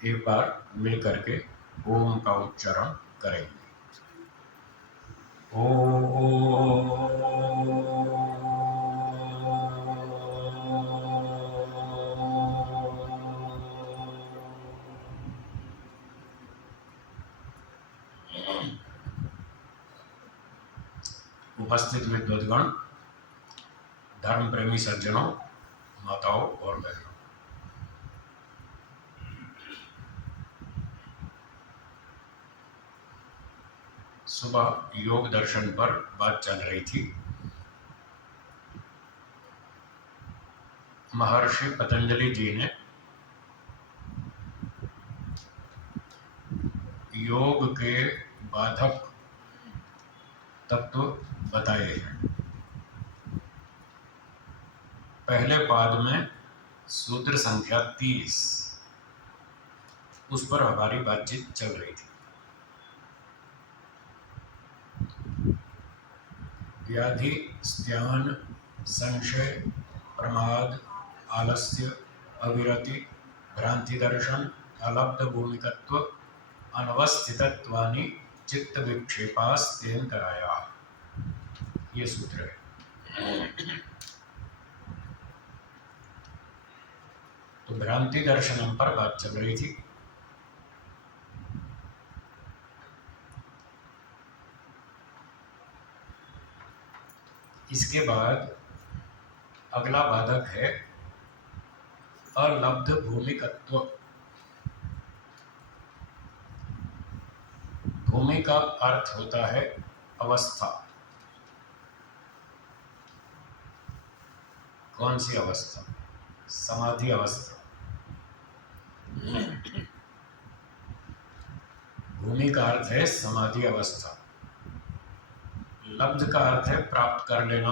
एक बार मिल करके ओम का उच्चारण करेंगे। उपस्थित विद्वद्गण, धर्म प्रेमी सज्जनों, माताओं और बहनों, सुबह योग दर्शन पर बात चल रही थी। महर्षि पतंजलि जी ने योग के बाधक तत्व बताए हैं। पहले पाद में सूत्र संख्या 30, उस पर हमारी बातचीत चल रही थी। व्याधि, स्त्यान, संशय, प्रमाद, आलस्य, अविरति, भ्रांति दर्शन, अलब्ध भूमिकत्व, अनवस्थितत्वानि चित्त विक्षेपास्तेन्तराया, ये सूत्र है। तो भ्रांति दर्शनम पर बात चल रही थी। इसके बाद अगला बाधक है अलब्ध भूमिकत्व। भूमि का अर्थ होता है अवस्था। कौन सी अवस्था? समाधि अवस्था। भूमि का अर्थ है समाधि अवस्था। लब्ध का अर्थ है प्राप्त कर लेना।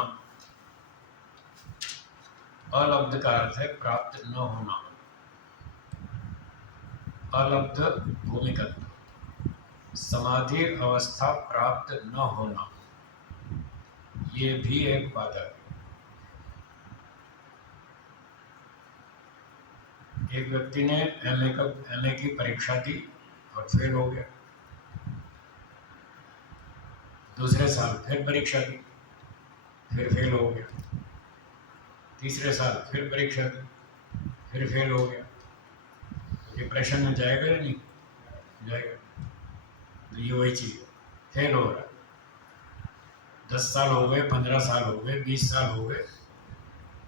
अलब्ध का अर्थ है प्राप्त न होना। अलब्ध भूमिकत्व, समाधि अवस्था प्राप्त न होना, ये भी एक बाधक है। एक व्यक्ति ने एमए की परीक्षा दी और फेल हो गया। दूसरे साल फिर परीक्षा दी, फिर फेल हो गया। तीसरे साल फिर परीक्षा दी, फिर फेल हो गया। डिप्रेशन में जाएगा या नहीं जाएगा? तो ये वही चीज, फेल हो रहा है। 10 साल हो गए, 15 साल हो गए, 20 साल हो गए,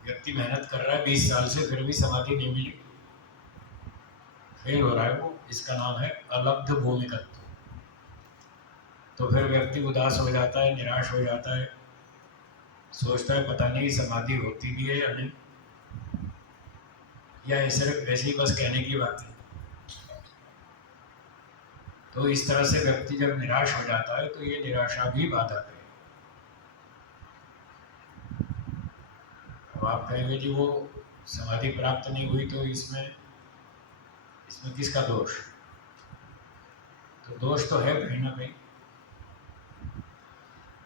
व्यक्ति मेहनत कर रहा है 20 साल से, फिर भी समाधि नहीं मिली, फेल हो रहा है वो। इसका नाम है अलब्ध भूमिकत्व। तो फिर व्यक्ति उदास हो जाता है, निराश हो जाता है, सोचता है पता नहीं समाधि होती भी है या नहीं, या ये सिर्फ ऐसे ही बस कहने की बात है। तो इस तरह से व्यक्ति जब निराश हो जाता है तो ये निराशा भी बाधक है। अब आप कहेंगे कि वो समाधि प्राप्त नहीं हुई तो इसमें किसका दोष? तो दोष तो है कहीं ना कहीं।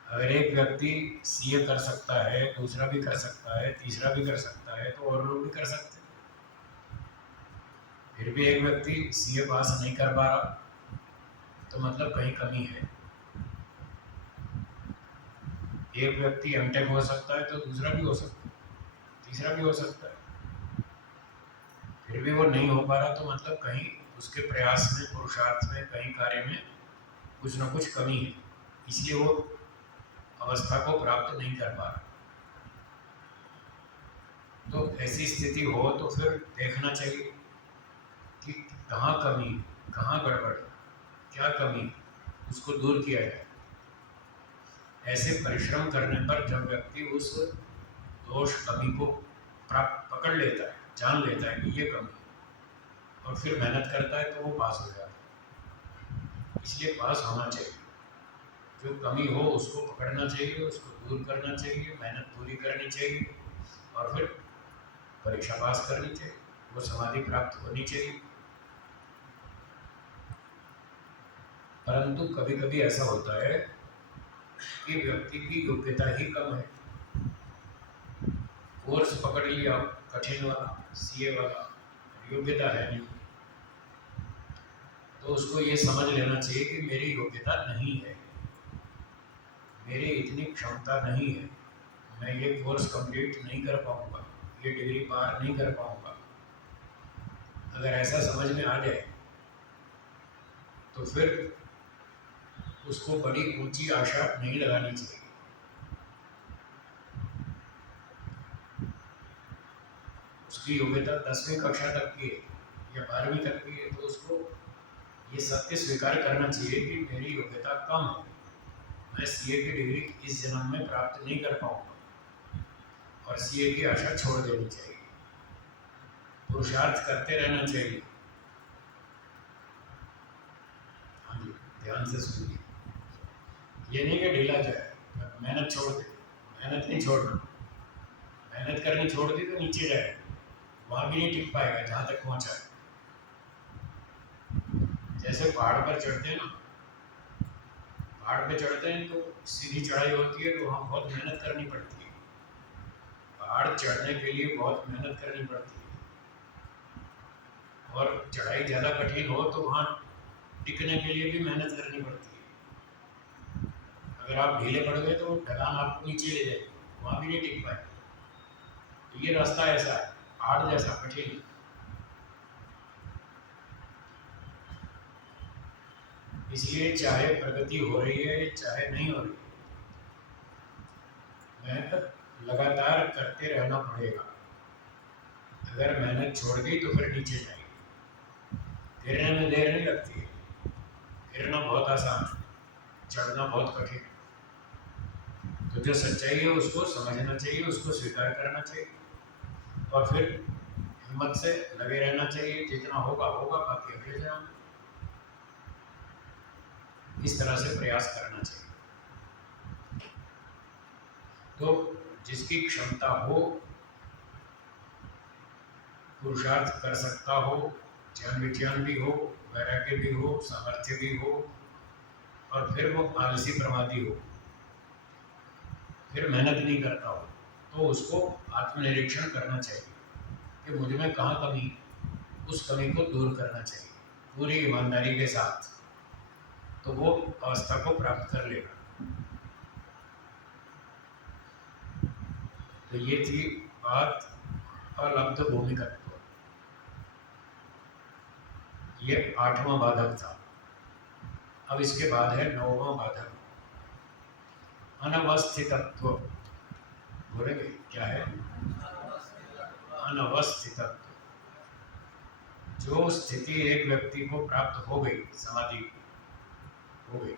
अगर एक व्यक्ति सीए कर सकता है, दूसरा भी कर सकता है, तीसरा भी कर सकता है, तो और लोग भी कर सकते हैं। फिर भी एक व्यक्ति सीए पास नहीं कर पा रहा तो मतलब कहीं कमी है। एक व्यक्ति एमटेक हो सकता है तो दूसरा भी हो सकता है, तीसरा भी हो सकता है। फिर भी वो नहीं हो पा रहा तो मतलब कहीं उसके प्रयास में, पुरुषार्थ में, कहीं कार्य में कुछ ना कुछ कमी है, इसलिए वो अवस्था को प्राप्त नहीं कर पा रहा। तो ऐसी स्थिति हो तो फिर देखना चाहिए कि कहाँ कमी, कहाँ गड़बड़, क्या कमी, उसको दूर किया जाए। ऐसे परिश्रम करने पर जब व्यक्ति उस दोष कमी को प्राप्त पकड़ लेता है, जान लेता है कि ये कमी है, और फिर मेहनत करता है तो वो पास हो जाता है। इसलिए पास होना चाहिए। जो कमी हो उसको पकड़ना चाहिए, उसको दूर करना चाहिए, मेहनत पूरी करनी चाहिए और फिर परीक्षा पास करनी चाहिए, वो समाधि प्राप्त होनी चाहिए। परंतु कभी कभी ऐसा होता है कि व्यक्ति की योग्यता ही कम है। कोर्स पकड़ लिया कठिन वाला, सीए वाला, योग्यता है नहीं, तो उसको ये समझ लेना चाहिए कि मेरी योग्यता नहीं है, मेरी इतनी क्षमता नहीं है, मैं ये कोर्स कंप्लीट नहीं कर पाऊँगा, ये डिग्री पार नहीं कर पाऊँगा। अगर ऐसा समझ में आ जाए तो फिर उसको बड़ी ऊंची आशा नहीं लगानी चाहिए। उसकी योग्यता 10वीं कक्षा तक की है या 12वीं तक की है, तो उसको ये सत्य स्वीकार करना चाहिए कि मेरी योग्यता कम है, मैं सीए की डिग्री इस जन्म में प्राप्त नहीं कर पाऊंगा, और सीए की आशा छोड़ देनी चाहिए। पुरुषार्थ करते रहना चाहिए। हाँ जी, ध्यान से सुनिए। ये नहीं कि ढीला जाए, मेहनत छोड़ दे, मेहनत नहीं छोड़ना। मेहनत करनी छोड़ दी तो नीचे जाए, वहाँ भी नहीं टिक पाएगा जहाँ तक पहुँचा है। जैसे पहाड़ पर चढ़ते हैं ना, पहाड़ पे चढ़ते हैं तो सीधी चढ़ाई होती है, तो वहाँ बहुत मेहनत करनी पड़ती है। पहाड़ चढ़ने के लिए बहुत मेहनत करनी पड़ती है, और चढ़ाई ज़्यादा कठिन हो तो वहाँ टिकने के लिए भी मेहनत करनी पड़ती है। अगर आप ढीले पड़ गए तो ढलान आपको नीचे ले जाएगी, वहाँ भी नहीं टिक पाए। तो ये रास्ता ऐसा है, पहाड़ जैसा कठिन। इसलिए चाहे प्रगति हो रही है चाहे नहीं हो रही, मेहनत लगातार करते रहना पड़ेगा। अगर मेहनत छोड़ दी तो फिर नीचे जाएगी। गिरने में देर नहीं लगती है, गिरना बहुत आसान है, चढ़ना बहुत कठिन। तो जो सच्चाई है उसको समझना चाहिए, उसको स्वीकार करना चाहिए, और फिर हिम्मत से लगे रहना चाहिए। जितना होगा होगा, बाकी अगले जन्म। इस तरह से प्रयास करना चाहिए। तो जिसकी क्षमता हो, पुरुषार्थ कर सकता हो, ज्ञान विज्ञान भी हो, वैराग्य भी हो, सामर्थ्य भी हो, और फिर वो आलसी प्रमादी हो, फिर मेहनत नहीं करता हो, तो उसको आत्मनिरीक्षण करना चाहिए कि मुझ में कहाँ कमी है, उस कमी को दूर करना चाहिए पूरी ईमानदारी के साथ। तो वो अवस्था को प्राप्त कर लेगा। तो ये थी बात अलब्ध भूमिकत्व। ये 8वां बाधक था। अब इसके बाद है 9वां बाधक, अनवस्थितत्व। बोलेंगे क्या है? अनवस्थितत्व। जो स्थिति एक व्यक्ति को प्राप्त हो गई, समाधि हो गई,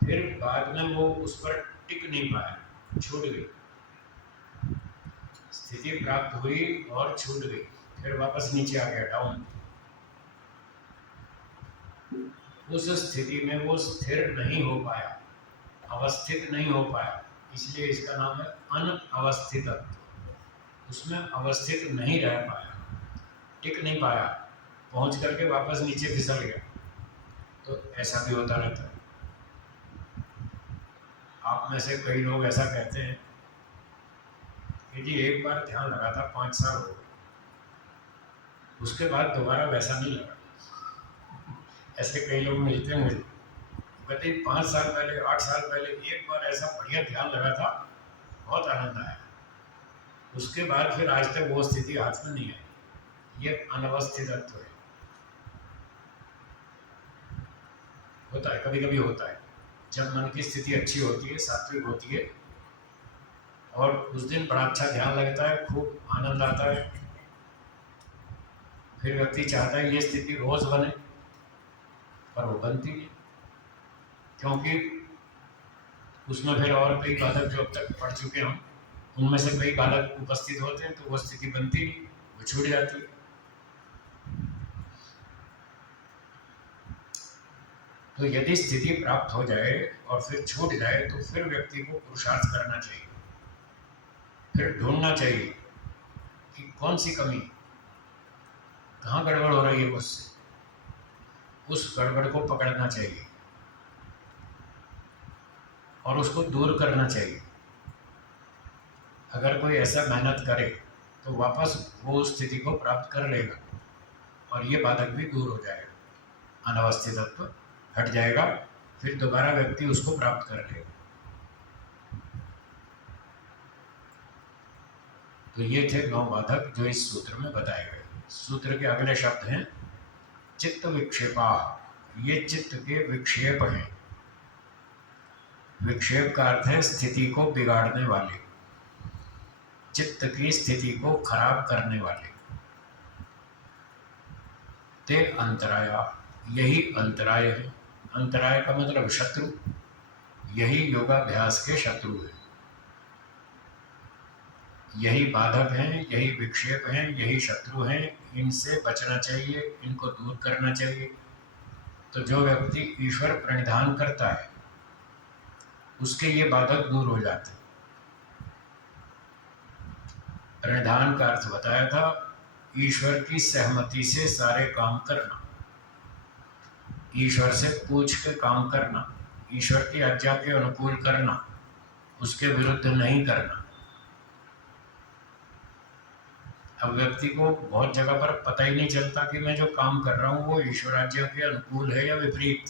फिर बाद में वो उस पर टिक नहीं पाया, छूट गई। स्थिति प्राप्त हुई और छूट गई, फिर वापस नीचे आ गया, डाउन। उस स्थिति में वो स्थिर नहीं हो पाया, अवस्थित नहीं हो पाया, इसलिए इसका नाम है अनअवस्थितत्व। उसमें अवस्थित नहीं रह पाया, टिक नहीं पाया, पहुंच करके वापस नीचे फिसल गया। तो ऐसा भी होता रहता है। आप में से कई लोग ऐसा कहते हैं कि जी एक बार ध्यान लगा था, 5 साल हो गए, उसके बाद दोबारा वैसा नहीं लगा। ऐसे कई लोग मिलते हैं मुझे, कहते 5 साल पहले, 8 साल पहले एक बार ऐसा बढ़िया ध्यान लगा था, बहुत आनंद आया, उसके बाद फिर आज तक वो स्थिति हाथ में नहीं आई। ये अनवस्थितत्व है। होता है, कभी कभी होता है, जब मन की स्थिति अच्छी होती है, सात्विक होती है, और उस दिन बड़ा अच्छा ध्यान लगता है, खूब आनंद आता है, फिर व्यक्ति चाहता है ये स्थिति रोज बने, पर वो बनती नहीं, क्योंकि उसमें फिर और कई बाधक जो अब तक पढ़ चुके हम, उनमें से कई बाधक उपस्थित होते हैं, तो वो स्थिति बनती नहीं, वो छूट जाती है। तो यदि स्थिति प्राप्त हो जाए और फिर छूट जाए, तो फिर व्यक्ति को पुरुषार्थ करना चाहिए, फिर ढूंढना चाहिए कि कौन सी कमी, कहाँ गड़बड़ हो रही है मुझसे, उस गड़बड़ को पकड़ना चाहिए और उसको दूर करना चाहिए। अगर कोई ऐसा मेहनत करे तो वापस वो उस स्थिति को प्राप्त कर लेगा और ये बाधक भी दूर हो जाएगा, अनावस्थितत्व हट जाएगा, फिर दोबारा व्यक्ति उसको प्राप्त कर लेगा। तो ये थे 9 बाधक जो इस सूत्र में बताए गए। सूत्र के अगले शब्द हैं चित्त विक्षेपा। ये चित्त के विक्षेप हैं। विक्षेप का अर्थ है स्थिति को बिगाड़ने वाले, चित्त की स्थिति को खराब करने वाले। ते अंतराया, यही अंतराय है। अंतराय का मतलब शत्रु, यही योगाभ्यास के शत्रु है। यही बाधक हैं, यही विक्षेप हैं, यही शत्रु हैं। इनसे बचना चाहिए, इनको दूर करना चाहिए। तो जो व्यक्ति ईश्वर प्रणिधान करता है उसके ये बाधक दूर हो जाते हैं। प्रणिधान का अर्थ बताया था, ईश्वर की सहमति से सारे काम करना, ईश्वर से पूछ के काम करना, ईश्वर की आज्ञा के अनुकूल करना, उसके विरुद्ध नहीं करना। अब व्यक्ति को बहुत जगह पर पता ही नहीं चलता कि मैं जो काम कर रहा हूँ वो ईश्वर आज्ञा के अनुकूल है या विपरीत,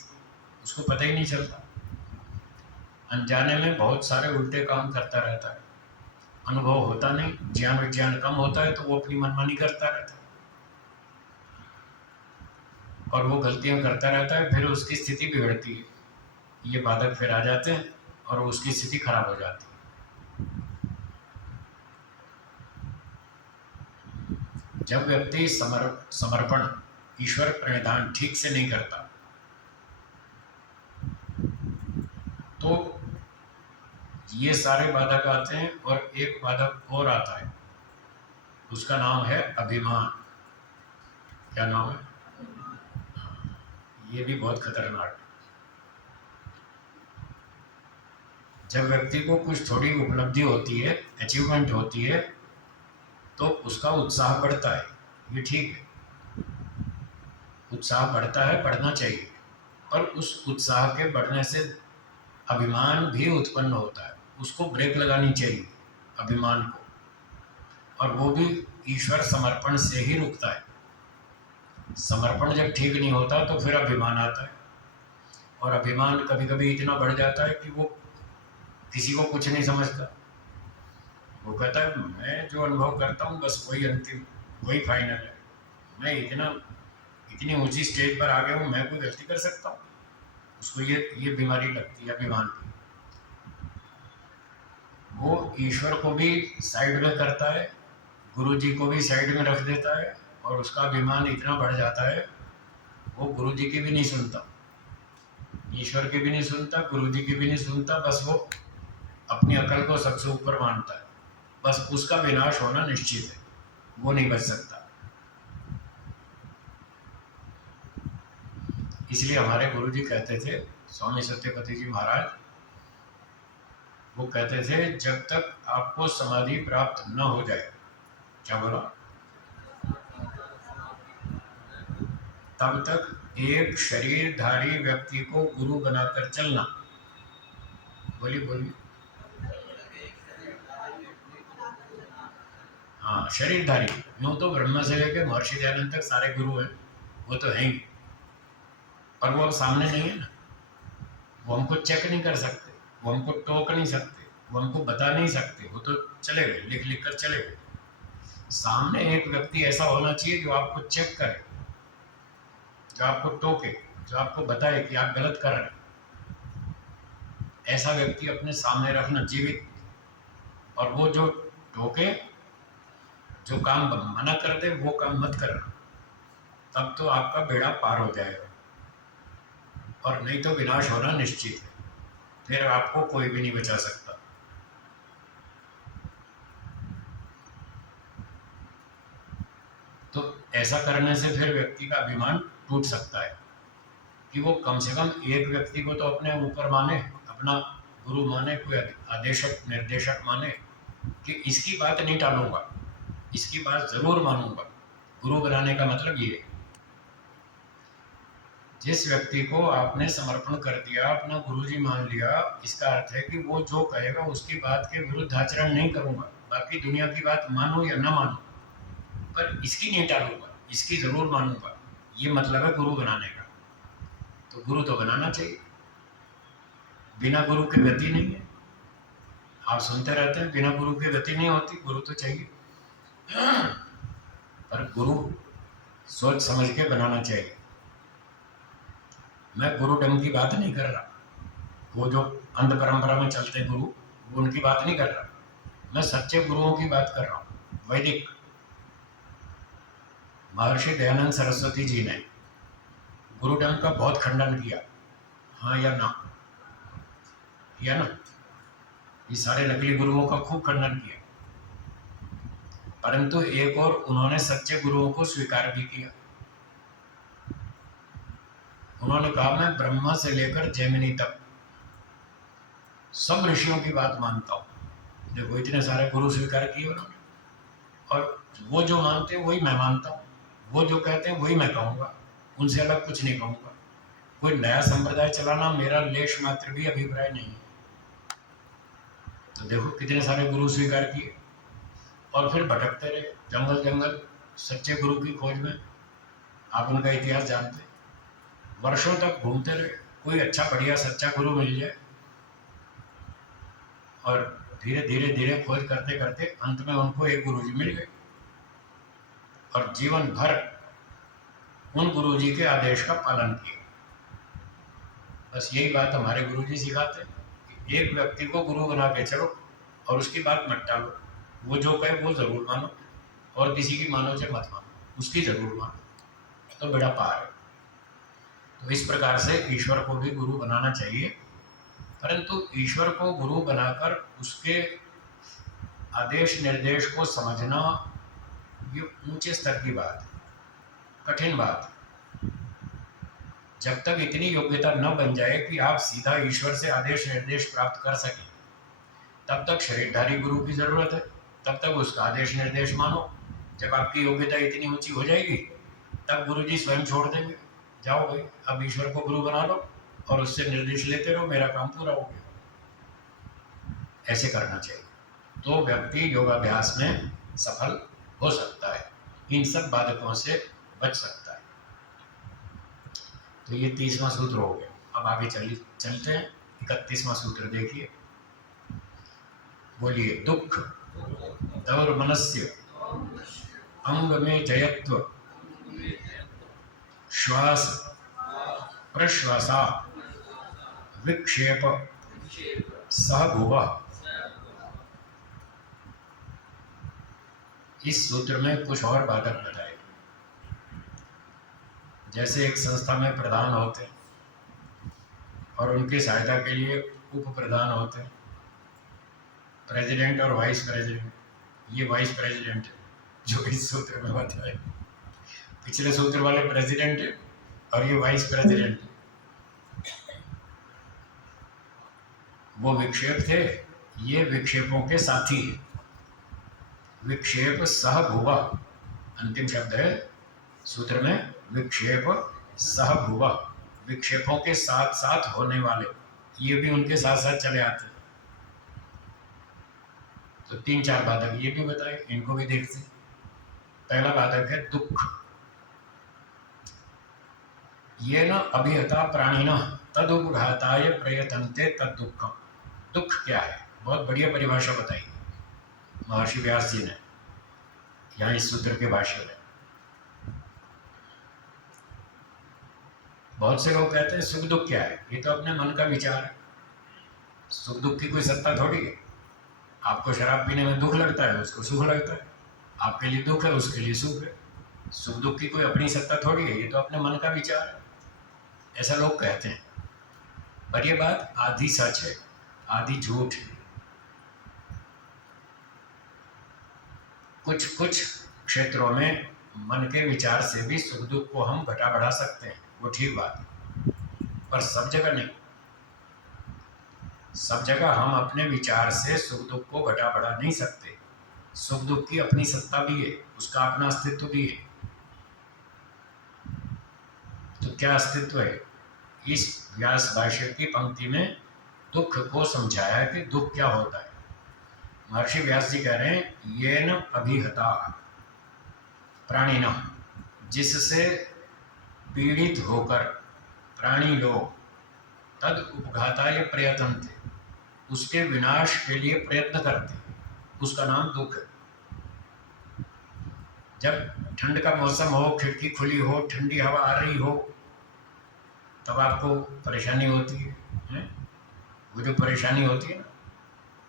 उसको पता ही नहीं चलता। अनजाने में बहुत सारे उल्टे काम करता रहता है, अनुभव होता नहीं, ज्ञान विज्ञान कम होता है तो वो अपनी मनमानी करता रहता है और वो गलतियां करता रहता है, फिर उसकी स्थिति बिगड़ती है। ये बाधक फिर आ जाते हैं और उसकी स्थिति खराब हो जाती है। जब व्यक्ति समर्पण ईश्वर प्रणिधान ठीक से नहीं करता तो ये सारे बाधक आते हैं और एक बाधक और आता है, उसका नाम है अभिमान। क्या नाम है? ये भी बहुत खतरनाक। जब व्यक्ति को कुछ थोड़ी उपलब्धि होती है, अचीवमेंट होती है, तो उसका उत्साह बढ़ता है, ये ठीक है, उत्साह बढ़ता है, बढ़ना चाहिए, पर उस उत्साह के बढ़ने से अभिमान भी उत्पन्न होता है। उसको ब्रेक लगानी चाहिए अभिमान को, और वो भी ईश्वर समर्पण से ही रुकता है। समर्पण जब ठीक नहीं होता तो फिर अभिमान आता है, और अभिमान कभी कभी इतना बढ़ जाता है कि वो किसी को कुछ नहीं समझता। वो कहता है मैं जो अनुभव करता हूँ बस वही अंतिम, वही फाइनल है, मैं इतनी ऊंची स्टेज पर आ गया हूँ, मैं कोई गलती कर सकता हूँ। उसको ये बीमारी लगती है अभिमान की। वो ईश्वर को भी साइड में करता है, गुरु जी को भी साइड में रख देता है, और उसका अभिमान इतना बढ़ जाता है वो गुरु जी की भी नहीं सुनता, ईश्वर की भी नहीं सुनता, गुरु जी की भी नहीं सुनता, बस वो अपनी अकल को सबसे ऊपर मानता है। बस उसका विनाश होना निश्चित है, वो नहीं बच सकता। इसलिए हमारे गुरु जी कहते थे, स्वामी सत्यपति जी महाराज, वो कहते थे जब तक आपको समाधि प्राप्त न हो जाए, क्या बोला, तब तक एक शरीरधारी व्यक्ति को गुरु बनाकर चलना। बोलिए बोलिए। हाँ, शरीरधारी। यूँ तो ब्रह्मा से लेकर महर्षि दयानंद तक सारे गुरु हैं, वो तो हैं ही, पर वो अब सामने नहीं है ना, वो हमको चेक नहीं कर सकते, वो हमको टोक नहीं सकते, वो हमको बता नहीं सकते, वो तो चले गए, लिख लिख कर चले गए। सामने एक व्यक्ति ऐसा होना चाहिए जो आपको चेक करे, जो आपको टोके, जो आपको बताए कि आप गलत कर रहे हैं। ऐसा व्यक्ति अपने सामने रखना जीवित, और वो जो टोके, जो काम मना कर दे वो काम मत करना, तब तो आपका बेड़ा पार हो जाएगा, और नहीं तो विनाश होना निश्चित है, फिर आपको कोई भी नहीं बचा सकता। तो ऐसा करने से फिर व्यक्ति का अभिमान टूट सकता है कि वो कम से कम एक व्यक्ति को तो अपने ऊपर माने, अपना गुरु माने, कोई आदेशक निर्देशक माने कि इसकी बात नहीं टालूंगा, इसकी बात जरूर मानूंगा। गुरु बनाने का मतलब ये है। जिस व्यक्ति को आपने समर्पण कर दिया, अपना गुरुजी मान लिया, इसका अर्थ है कि वो जो कहेगा उसकी बात के विरुद्ध आचरण नहीं करूंगा, बाकी दुनिया की बात मानो या ना मानो, पर इसकी नहीं टालूंगा, इसकी जरूर मानूंगा। ये मतलब है गुरु बनाने का। तो गुरु तो बनाना चाहिए, बिना गुरु के गति नहीं है। आप सुनते रहते हैं बिना गुरु के गति नहीं होती, गुरु तो चाहिए। पर गुरु सोच समझ के बनाना चाहिए। मैं गुरुडम की बात नहीं कर रहा, वो जो अंध परंपरा में चलते गुरु, वो उनकी बात नहीं कर रहा। मैं सच्चे गुरुओं की बात कर रहा हूँ, वैदिक। महर्षि दयानंद सरस्वती जी ने गुरुडम का बहुत खंडन किया, हाँ या ना, किया ना? ये सारे नकली गुरुओं का खूब खंडन किया, परंतु एक और उन्होंने सच्चे गुरुओं को स्वीकार भी किया। उन्होंने कहा मैं ब्रह्मा से लेकर जैमिनी तक सब ऋषियों की बात मानता हूँ। देखो इतने सारे गुरु स्वीकार किए उन्होंने, और वो जो मानते हैं वही मैं मानता हूँ, वो जो कहते हैं वही मैं कहूँगा, उनसे अलग कुछ नहीं कहूँगा। कोई नया संप्रदाय चलाना मेरा लेश मात्र भी अभिप्राय नहीं है। तो देखो कितने सारे गुरु स्वीकार किए और फिर भटकते रहे जंगल जंगल सच्चे गुरु की खोज में। आप उनका इतिहास जानते, वर्षों तक घूमते रहे, कोई अच्छा बढ़िया सच्चा गुरु मिल जाए, और धीरे धीरे धीरे खोज करते करते अंत में उनको एक गुरुजी मिल गए, और जीवन भर उन गुरुजी के आदेश का पालन किया। बस यही बात हमारे गुरुजी सिखाते हैं कि एक व्यक्ति को गुरु बना के चलो और उसकी बात मत टालो, वो जो कहे वो जरूर मानो, और किसी की मानो चाहे मत मानो, उसकी जरूर मानो, तो बेड़ा पार है। तो इस प्रकार से ईश्वर को भी गुरु बनाना चाहिए, परंतु ईश्वर को गुरु बनाकर उसके आदेश निर्देश को समझना ये ऊंचे स्तर की बात है, कठिन बात है। जब तक इतनी योग्यता न बन जाए कि आप सीधा ईश्वर से आदेश निर्देश प्राप्त कर सकें, तब तक शरीरधारी गुरु की जरूरत है, तब तक उसका आदेश निर्देश मानो। जब आपकी योग्यता इतनी ऊंची हो जाएगी, तब गुरु जी स्वयं छोड़ देंगे, जाओ भाई अब ईश्वर को गुरु बना लो और उससे निर्देश लेते रहो, मेरा काम पूरा हो गया। ऐसे करना चाहिए, तो व्यक्ति योगाभ्यास में सफल हो सकता है, इन सब बाधकों से बच सकता है। तो ये 30वां सूत्र हो गया। अब आगे चलते हैं। 31वां सूत्र देखिए, बोलिए। दुख दौर्मनस्य अंग में जयत्व श्वास प्रश्वासा विक्षेप सहभुवः। इस सूत्र में कुछ और बाधक बताए। जैसे एक संस्था में प्रधान होते हैं और उनकी सहायता के लिए उप प्रधान होते हैं, प्रेसिडेंट और वाइस प्रेसिडेंट। ये वाइस प्रेसिडेंट है जो इस सूत्र में बताए, पिछले सूत्र वाले प्रेसिडेंट है और ये वाइस प्रेसिडेंट है। वो विक्षेप थे, ये विक्षेपों के साथी है। विक्षेप सहभुवः, अंतिम शब्द है सूत्र में, विक्षेप सहभुवः, विक्षेपों के साथ साथ होने वाले, ये भी उनके साथ साथ चले आते हैं। तो 3-4 बाधक ये भी बताए, इनको भी देखते हैं। पहला बाधक है दुख। ये न अभिहता प्राणिन तदुपघाताय प्रयतन्ते तद दुखम। दुख क्या है? बहुत बढ़िया परिभाषा बताई महर्षि व्यास जी ने यहाँ इस सूत्र के भाष्य में। बहुत से लोग कहते हैं सुख दुख क्या है? ये तो अपने मन का विचार है, सुख दुख की कोई सत्ता थोड़ी है। आपको शराब पीने में दुख लगता है, उसको सुख लगता है, आपके लिए दुख है, उसके लिए सुख है। सुख दुख की कोई अपनी सत्ता थोड़ी है, ये तो अपने मन का विचार है, ऐसा लोग कहते हैं। पर ये बात आधी सच है, आधी झूठ है। कुछ कुछ क्षेत्रों में मन के विचार से भी सुख दुख को हम घटा बढ़ा सकते हैं, वो ठीक बात है, पर सब जगह नहीं। सब जगह हम अपने विचार से सुख दुख को घटा बढ़ा नहीं सकते। सुख दुख की अपनी सत्ता भी है, उसका अपना अस्तित्व भी है। तो क्या अस्तित्व है? इस व्यास भाष्य की पंक्ति में दुख को समझाया कि दुख क्या होता है। महर्षि व्यास जी कह रहे हैं येन अभिहता प्राणिनः, जिससे पीड़ित होकर प्राणी लोग तद उपघाताय प्रयतन्ते, उसके विनाश के लिए प्रयत्न करते हैं, उसका नाम दुख है। जब ठंड का मौसम हो, खिड़की खुली हो, ठंडी हवा आ रही हो, तब आपको परेशानी होती है, हैं? वो जो परेशानी होती है ना,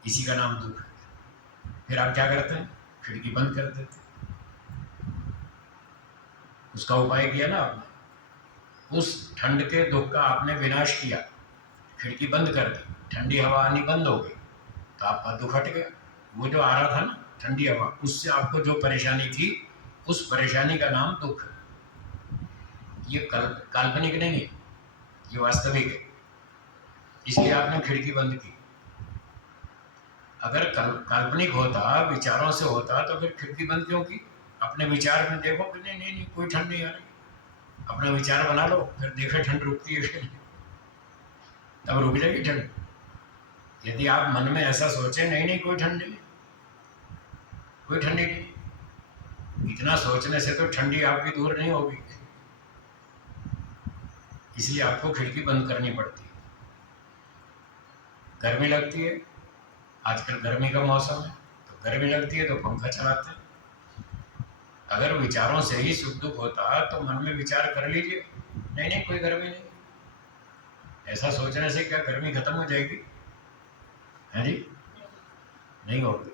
इसी का नाम दुख है। फिर आप क्या करते हैं? खिड़की बंद कर देते हैं। उसका उपाय किया ना आपने, उस ठंड के दुख का आपने विनाश किया, खिड़की बंद कर दी, ठंडी हवा आनी बंद हो गई, तो आपका दुख हट गया। वो जो आ रहा था ना ठंडी हवा, उससे आपको जो परेशानी थी, उस परेशानी का नाम दुख है। ये काल्पनिक नहीं है, ये वास्तविक है। इसलिए आपने खिड़की बंद की। अगर काल्पनिक होता, विचारों से होता, तो फिर खिड़की बंद क्यों की? अपने विचार में देखो कि नहीं नहीं नहीं, कोई ठंड नहीं आ रही, अपना विचार बना लो, फिर देखे ठंड रुकती है कि नहीं, तब रुक जाएगी ठंड। यदि आप मन में ऐसा सोचे नहीं नहीं कोई ठंड नहीं, कोई ठंडी नहीं, इतना सोचने से तो ठंडी आपकी दूर नहीं होगी। इसलिए आपको खिड़की बंद करनी पड़ती है। गर्मी लगती है, आजकल गर्मी का मौसम है, तो गर्मी लगती है तो पंखा चलाते हैं। अगर विचारों से ही सुख दुख होता तो मन में विचार कर लीजिए नहीं नहीं कोई गर्मी नहीं, ऐसा सोचने से क्या गर्मी खत्म हो जाएगी? है जी, नहीं होगी।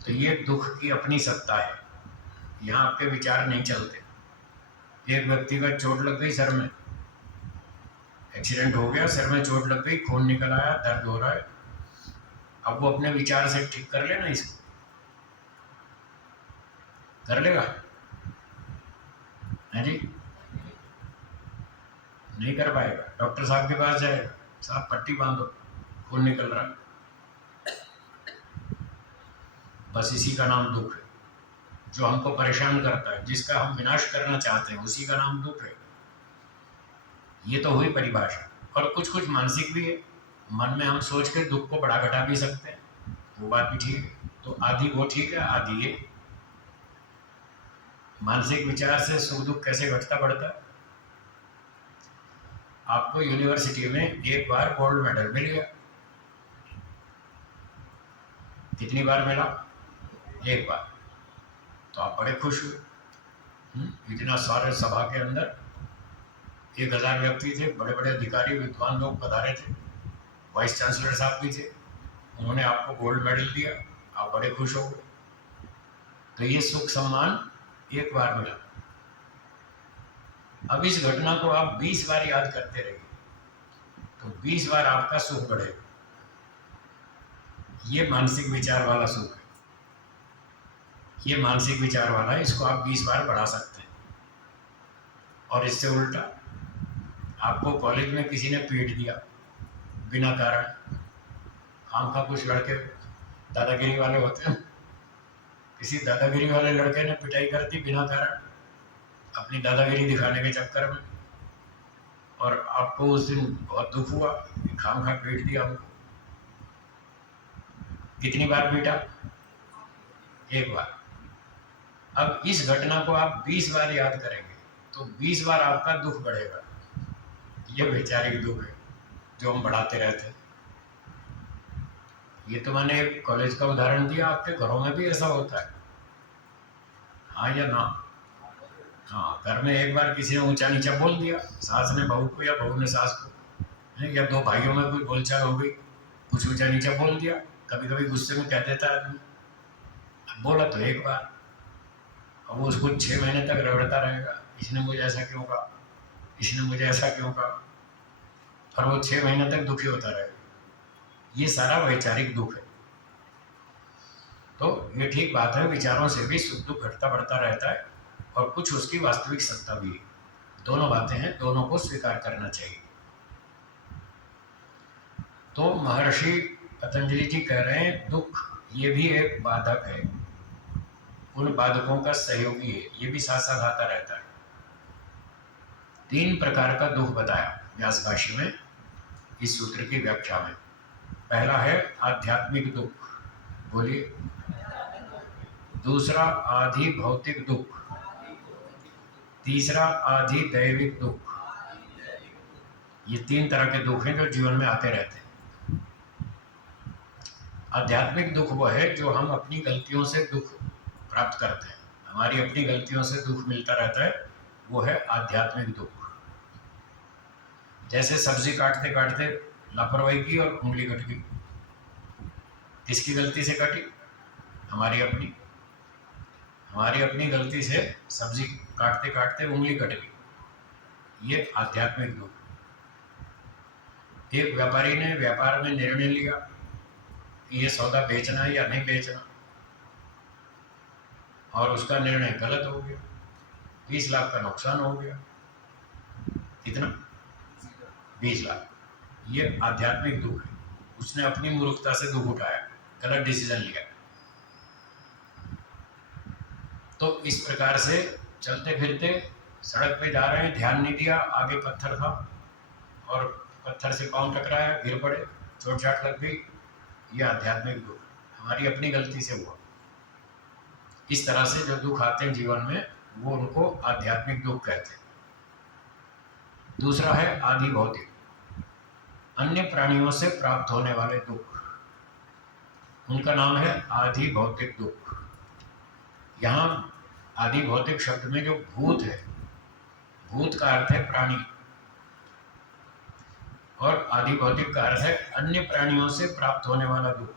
तो ये दुख की अपनी सत्ता है, यहाँ आपके विचार नहीं चलते। एक व्यक्ति का चोट लग गई सर में, एक्सीडेंट हो गया, सर में चोट लग गई, खून निकल आया, दर्द हो रहा है। अब वो अपने विचार से ठीक कर लेना, इसको कर लेगा? है जी, नहीं कर पाएगा। डॉक्टर साहब के पास जाएगा, साहब पट्टी बांधो, खून निकल रहा है। बस इसी का नाम दुख है। जो हमको परेशान करता है, जिसका हम विनाश करना चाहते हैं, उसी का नाम दुख है। ये तो हुई परिभाषा। और कुछ कुछ मानसिक भी है, मन में हम सोच के दुख को बढ़ा घटा भी सकते हैं, वो बात भी ठीक है। तो आधी वो ठीक है, आधी ये। मानसिक विचार से सुख दुख कैसे घटता बढ़ता है? आपको यूनिवर्सिटी में एक बार गोल्ड मेडल मिल गया, कितनी बार मिला? एक बार, तो आप बड़े खुश हुए। इतना सारे सभा के अंदर 1000 व्यक्ति थे, बड़े बड़े अधिकारी विद्वान लोग पधारे थे, वाइस चांसलर साहब भी थे, उन्होंने आपको गोल्ड मेडल दिया, आप बड़े खुश हो गए। तो ये सुख सम्मान एक बार मिला। अब इस घटना को आप 20 बार याद करते रहिए, तो 20 बार आपका सुख बढ़ेगा। ये मानसिक विचार वाला सुख है, ये मानसिक विचार वाला है, इसको आप 20 बार बढ़ा सकते हैं। और इससे उल्टा, आपको कॉलेज में किसी ने पीट दिया बिना कारण, हम का कुछ लड़के दादागिरी वाले होते हैं, किसी दादागिरी वाले लड़के ने पिटाई कर दी बिना कारण, अपनी दादागिरी दिखाने के चक्कर में, और आपको उस दिन बहुत दुख हुआ कि खाम खा पीट दिया हमको। कितनी बार पीटा? एक बार। अब इस घटना को आप 20 बार याद करेंगे, तो 20 बार आपका दुख बढ़ेगा। ये वैचारिक दुख है जो हम बढ़ाते रहते हैं। ये तो मैंने एक कॉलेज का उदाहरण दिया, आपके घरों में भी ऐसा होता है, हाँ या ना? हाँ, घर में एक बार किसी ने ऊंचा नीचा बोल दिया, सास ने बहू को या बहू ने सास को, या दो भाइयों में कोई बोलचाल हो गई, कुछ ऊंचा नीचा बोल दिया। कभी कभी गुस्से में कह देता है आदमी, बोला तो एक बार, अब वो उसको 6 महीने तक रगड़ता रहेगा, इसने मुझे ऐसा क्यों कहा, इसने मुझे ऐसा क्यों कहा, और वो 6 महीने तक दुखी होता रहेगा। ये सारा वैचारिक दुख है। तो ये ठीक बात है, विचारों से भी सुख दुख घटता बढ़ता रहता है, और कुछ उसकी वास्तविक सत्ता भी है। दोनों बातें हैं, दोनों को स्वीकार करना चाहिए। तो महर्षि पतंजलि जी कह रहे हैं दुख ये भी एक बाधक है, उन बाधकों का सहयोगी है, ये भी साथ साथ आता रहता है। 3 प्रकार का दुख बताया व्यास भाष्य में, इस सूत्र की व्याख्या में। पहला है आध्यात्मिक दुख, बोलिए। दूसरा आधि भौतिक दुख। तीसरा आधि दैविक दुख। ये तीन तरह के दुख हैं जो जीवन में आते रहते हैं। आध्यात्मिक दुख वो है जो हम अपनी गलतियों से दुख प्राप्त करते हैं, हमारी अपनी गलतियों से दुख मिलता रहता है, वो है आध्यात्मिक दुख। जैसे सब्जी काटते काटते लापरवाही की और उंगली कट गई। किसकी गलती से कटी? हमारी अपनी। हमारी अपनी गलती से सब्जी काटते काटते उंगली कट गई, ये आध्यात्मिक दुख। एक व्यापारी ने व्यापार में निर्णय लिया कि ये सौदा बेचना है या नहीं बेचना, और उसका निर्णय गलत हो गया, 20 लाख का नुकसान हो गया। कितना? 20 लाख। ये आध्यात्मिक दुख है। उसने अपनी मूर्खता से दुख उठाया, गलत डिसीजन लिया। तो इस प्रकार से चलते फिरते सड़क पे जा रहे हैं, ध्यान नहीं दिया, आगे पत्थर था और पत्थर से पांव टकराया, गिर पड़े, चोट चाट लग गई। ये आध्यात्मिक दुख हमारी अपनी गलती से हुआ। इस तरह से जो दुख आते हैं जीवन में, वो उनको आध्यात्मिक दुख कहते हैं। दूसरा है आदि भौतिक, अन्य प्राणियों से प्राप्त होने वाले दुख, उनका नाम है आदि भौतिक दुख। यहाँ आदि भौतिक शब्द में जो भूत है, भूत का अर्थ है प्राणी, और आदि भौतिक का अर्थ है अन्य प्राणियों से प्राप्त होने वाला दुख।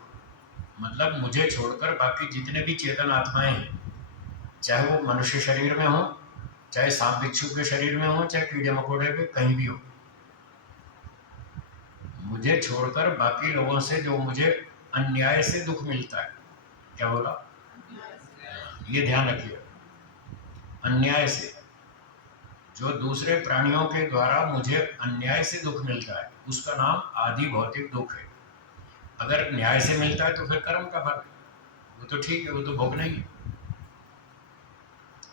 मतलब मुझे छोड़कर बाकी जितने भी चेतन आत्माएं हैं, चाहे वो मनुष्य शरीर में हो, चाहे सांप बिच्छू के शरीर में हो, चाहे कीड़े मकोड़े के कहीं भी हो, मुझे छोड़कर बाकी लोगों से जो मुझे अन्याय से दुख मिलता है, क्या बोला? ये ध्यान रखिए, अन्याय से, जो दूसरे प्राणियों के द्वारा मुझे अन्याय से दुख मिलता है, उसका नाम आदि भौतिक दुख है। अगर न्याय से मिलता है तो फिर कर्म का फल, वो तो ठीक है, वो तो भोगना ही है।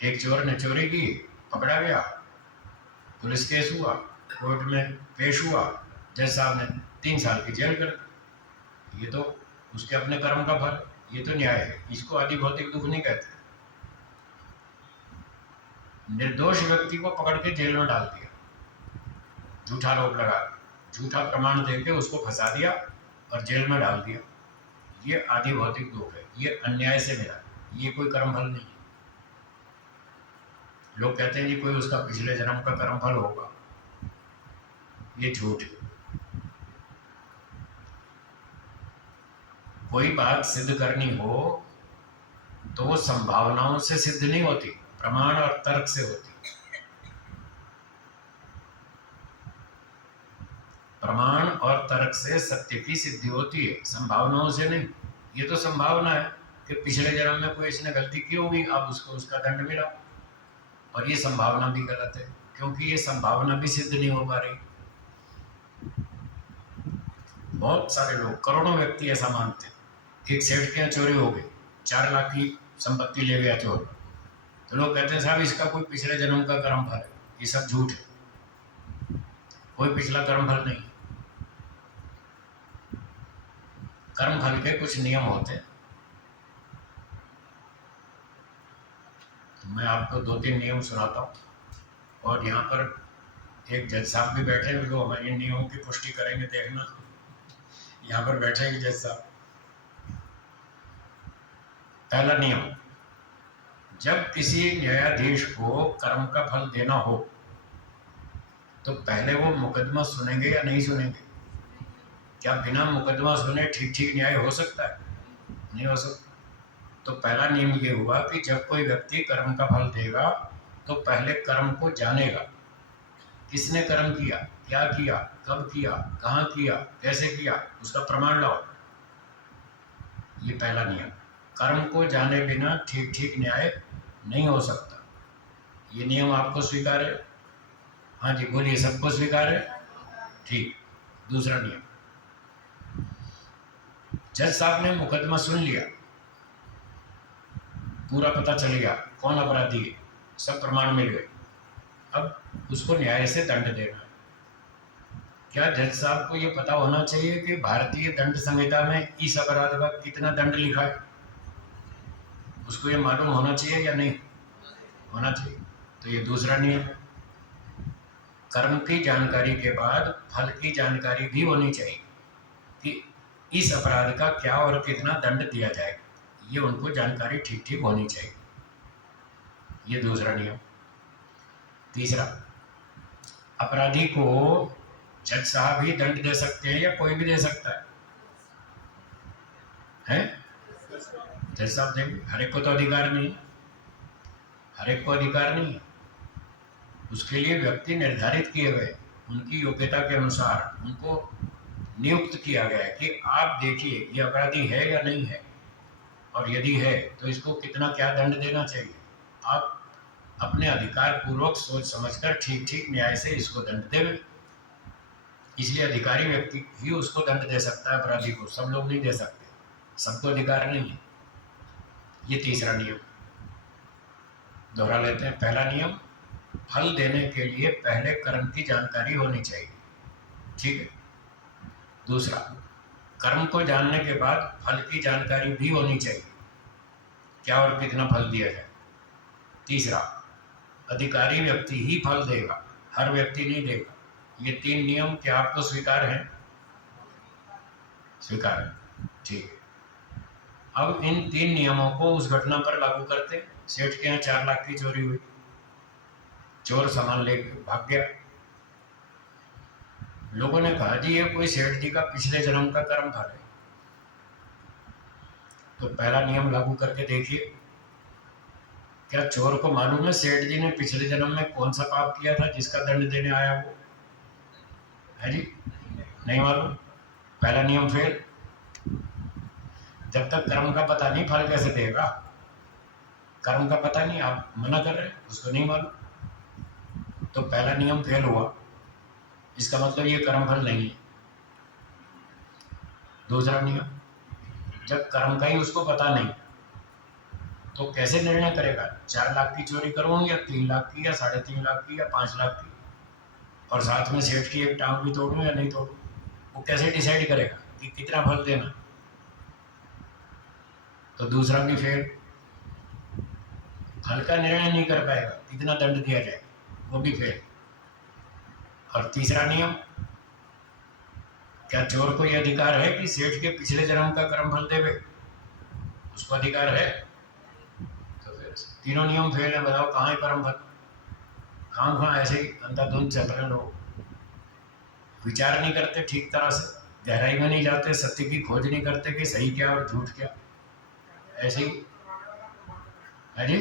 एक चोर ने चोरी की, पकड़ा गया, पुलिस केस हुआ, कोर्ट में पेश हुआ, जज साहब ने 3 साल की जेल कर दी। ये तो उसके अपने कर्म का फल, ये तो न्याय है। इसको आदि भौतिक दुख नहीं कहते। निर्दोष व्यक्ति को पकड़ के जेल में डाल दिया, झूठा आरोप लगा, झूठा प्रमाण देके उसको फंसा दिया और जेल में डाल दिया, ये आदि भौतिक दुख है। ये अन्याय से मिला, ये कोई कर्म फल नहीं है। लोग कहते हैं जी कोई उसका पिछले जन्म का कर्म फल होगा, ये झूठ है। कोई बात सिद्ध करनी हो तो वो संभावनाओं से सिद्ध नहीं होती, प्रमाण और तर्क से होती। प्रमाण और तर्क से सत्य की सिद्धि होती है, संभावनाओं से नहीं। ये तो संभावना है कि पिछले जन्म में कोई इसने गलती की होगी, अब उसको उसका दंड मिला, और ये संभावना भी गलत है, क्योंकि ये संभावना भी सिद्ध नहीं हो पा रही। बहुत सारे लोग, करोड़ों व्यक्ति ऐसा मानते हैं। एक सेठ के यहाँ चोरी हो गई, 4 लाख की संपत्ति ले गया चोर, तो लोग कहते हैं साहब इसका कोई पिछले जन्म का कर्म फल है। ये सब झूठ है, कोई पिछला कर्म फल नहीं। कर्म फल के कुछ नियम होते हैं, मैं आपको 2-3 नियम सुनाता हूँ, और यहाँ पर एक जज साहब भी बैठे हैं जो हमारे इन नियमों की पुष्टि करेंगे, देखना। यहाँ पर बैठे हैं जज साहब। पहला नियम, जब किसी न्यायाधीश को कर्म का फल देना हो तो पहले वो मुकदमा सुनेंगे या नहीं सुनेंगे? क्या बिना मुकदमा सुने ठीक ठीक न्याय हो सकता है? नहीं हो सकता। तो पहला नियम ये हुआ कि जब कोई व्यक्ति कर्म का फल देगा तो पहले कर्म को जानेगा, किसने कर्म किया, क्या किया, कब किया, कहाँ किया, कैसे किया, उसका प्रमाण लाओ। ये पहला नियम। कर्म को जाने बिना ठीक ठीक न्याय नहीं हो सकता। ये नियम आपको स्वीकार है? हाँ जी बोलिए, सबको स्वीकार है? ठीक। दूसरा नियम, जज साहब ने मुकदमा सुन लिया, पूरा पता चल गया कौन अपराधी है, सब प्रमाण मिल गए, अब उसको न्याय से दंड देना है। क्या जज साहब को ये पता होना चाहिए कि भारतीय दंड संहिता में इस अपराध का कितना दंड लिखा है? उसको ये मालूम होना चाहिए या नहीं होना चाहिए? तो ये दूसरा नियम है। कर्म की जानकारी के बाद फल की जानकारी भी होनी चाहिए कि इस अपराध का क्या और कितना दंड दिया जाएगा, ये उनको जानकारी ठीक ठीक होनी चाहिए। ये दूसरा नियम। तीसरा, अपराधी को जज साहब ही दंड दे सकते हैं या कोई भी दे सकता है? जज साहब देंगे। हर एक को तो अधिकार नहीं है, हर एक को अधिकार नहीं है। उसके लिए व्यक्ति निर्धारित किए गए, उनकी योग्यता के अनुसार उनको नियुक्त किया गया है कि आप देखिए ये अपराधी है या नहीं है, और यदि है तो इसको कितना क्या दंड देना चाहिए। आप अपने अधिकार पूर्वक सोच समझकर ठीक ठीक न्याय से इसको दंड देवे। इसलिए अधिकारी व्यक्ति ही उसको दंड दे सकता है अपराधी को, सब लोग नहीं दे सकते, सबको अधिकार नहीं है। ये तीसरा नियम। दोहरा लेते हैं। पहला नियम, फल देने के लिए पहले कर्म की जानकारी होनी चाहिए, ठीक है। दूसरा, कर्म को जानने के बाद फल की जानकारी भी होनी चाहिए, क्या और कितना फल दिया जाए। तीसरा, अधिकारी व्यक्ति ही फल देगा, हर व्यक्ति नहीं देगा। ये तीन नियम क्या आपको स्वीकार है? स्वीकार है, ठीक है। अब इन तीन नियमों को उस घटना पर लागू करते। सेठ के यहाँ 4 लाख की चोरी हुई, चोर सामान लेकर भाग गया। लोगों ने कहा जी ये कोई सेठ जी का पिछले जन्म का कर्म फल है। तो पहला नियम लागू करके देखिए, क्या चोर को मालूम है सेठ जी ने पिछले जन्म में कौन सा पाप किया था जिसका दंड देने आया वो? है जी? नहीं मालूम। पहला नियम फेल। जब तक कर्म का पता नहीं फल कैसे देगा? कर्म का पता नहीं, आप मना कर रहे हैं, उसको नहीं मालूम, तो पहला नियम फेल हुआ। इसका मतलब ये कर्म फल नहीं है। दूसरा नियम, जब कर्म का ही उसको पता नहीं तो कैसे निर्णय करेगा 4 लाख की चोरी करूँ या 3 लाख की या 3.5 लाख की या 5 लाख की, और साथ में सेठ की एक टांग भी तोड़ूं या नहीं तोड़ूं? वो कैसे डिसाइड करेगा कि कितना फल देना? तो दूसरा भी फेल। फल का निर्णय नहीं कर पाएगा, कितना दंड दिया जाए, वो भी फेल। और तीसरा नियम, क्या चोर को यह अधिकार है कि सेठ के पिछले जन्म का कर्म फल देवे? उसको अधिकार है? तो फिर तीनों नियम फेल है। बताओ कहाँ है कर्म फल? कहाँ ऐसे ही अंधाधुंध चल रहे लोग, विचार नहीं करते ठीक तरह से, गहराई में नहीं जाते, सत्य की खोज नहीं करते कि सही क्या और झूठ क्या। ऐसे ही है जी,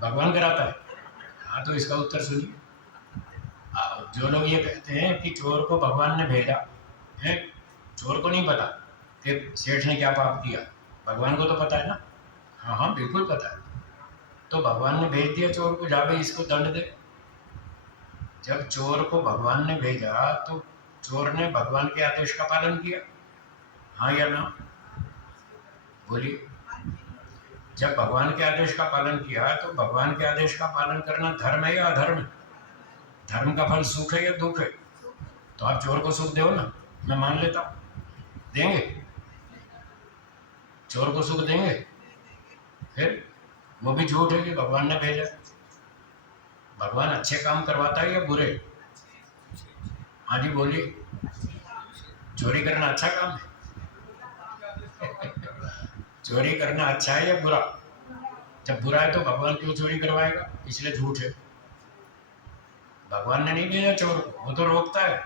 भगवान कराता है। हाँ, तो इसका उत्तर सुनिए। जो लोग ये कहते हैं कि चोर को भगवान ने भेजा है, चोर को नहीं पता कि सेठ ने क्या पाप किया, भगवान को तो पता है ना। हाँ हाँ, बिल्कुल पता है। तो भगवान ने भेज दिया चोर को, जा भाई इसको दंड दे। जब चोर को भगवान ने भेजा तो चोर ने भगवान के आदेश का पालन किया, हाँ या ना? बोलिए। जब भगवान के आदेश का पालन किया तो भगवान के आदेश का पालन करना धर्म है या अधर्म है? धर्म का फल सुख है या दुख है? तो आप चोर को सुख दो ना, मैं मान लेता हूँ, देंगे? चोर को सुख देंगे? फिर वो भी झूठ है कि भगवान ने भेजा। भगवान अच्छे काम करवाता है या बुरे? हाँ जी बोलिए। चोरी करना अच्छा काम है? चोरी करना अच्छा है या बुरा? जब बुरा है तो भगवान क्यों चोरी करवाएगा? इसलिए झूठ है। भगवान ने नहीं भेजा चोर को, वो तो रोकता है,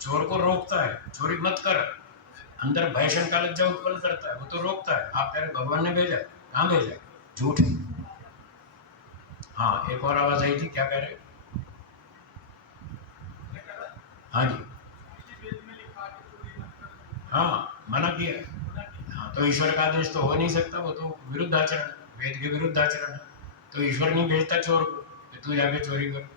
चोर को रोकता है, चोरी मत कर, अंदर भय शंका लज्जा उत्पन्न करता है, वो तो रोकता है। आप कह रहे भगवान ने भेजा, कहाँ भेजा? झूठ है। हाँ, एक और आवाज आई थी, क्या कह रहे? हाँ जी, हाँ मना किया। हाँ, तो ईश्वर का आदेश तो हो नहीं सकता, वो तो विरुद्ध आचरण, वेद के विरुद्ध आचरण है। तो ईश्वर नहीं भेजता चोर को कि तू जाके चोरी कर,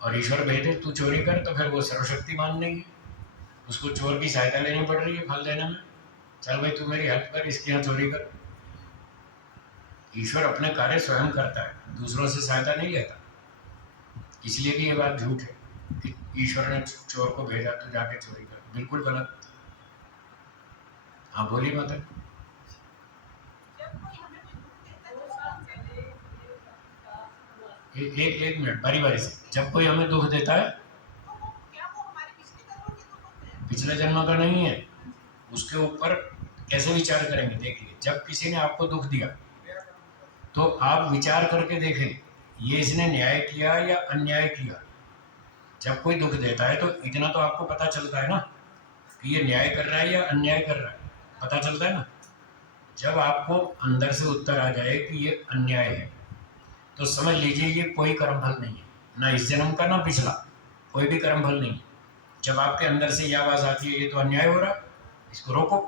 और ईश्वर भेजे तू चोरी कर तो फिर वो सर्वशक्तिमान नहीं है, उसको चोर की सहायता लेनी पड़ रही है फल देने में। चल भाई तू मेरी हेल्प कर, इसके यहाँ चोरी कर। ईश्वर अपने कार्य स्वयं करता है, दूसरों से सहायता नहीं लेता। इसलिए भी ये बात झूठ है कि ईश्वर ने चोर को भेजा तो जाके चोरी कर, बिल्कुल गलत। हाँ बोलिए माता। एक मिनट, बारी बारी से। जब कोई हमें दुख देता है, पिछले जन्म का नहीं है, उसके ऊपर कैसे विचार करेंगे। देखिए, जब किसी ने आपको दुख दिया तो आप विचार करके देखें, ये इसने न्याय किया या अन्याय किया। जब कोई दुख देता है तो इतना तो आपको पता चलता है ना कि ये न्याय कर रहा है या अन्याय कर रहा है, पता चलता है ना। जब आपको अंदर से उत्तर आ जाए कि ये अन्याय है, तो समझ लीजिए ये कोई कर्म फल नहीं है, ना इस जन्म का ना पिछला, कोई भी कर्म फल नहीं है। जब आपके अंदर से यह आवाज आती है ये तो अन्याय हो रहा है, इसको रोको,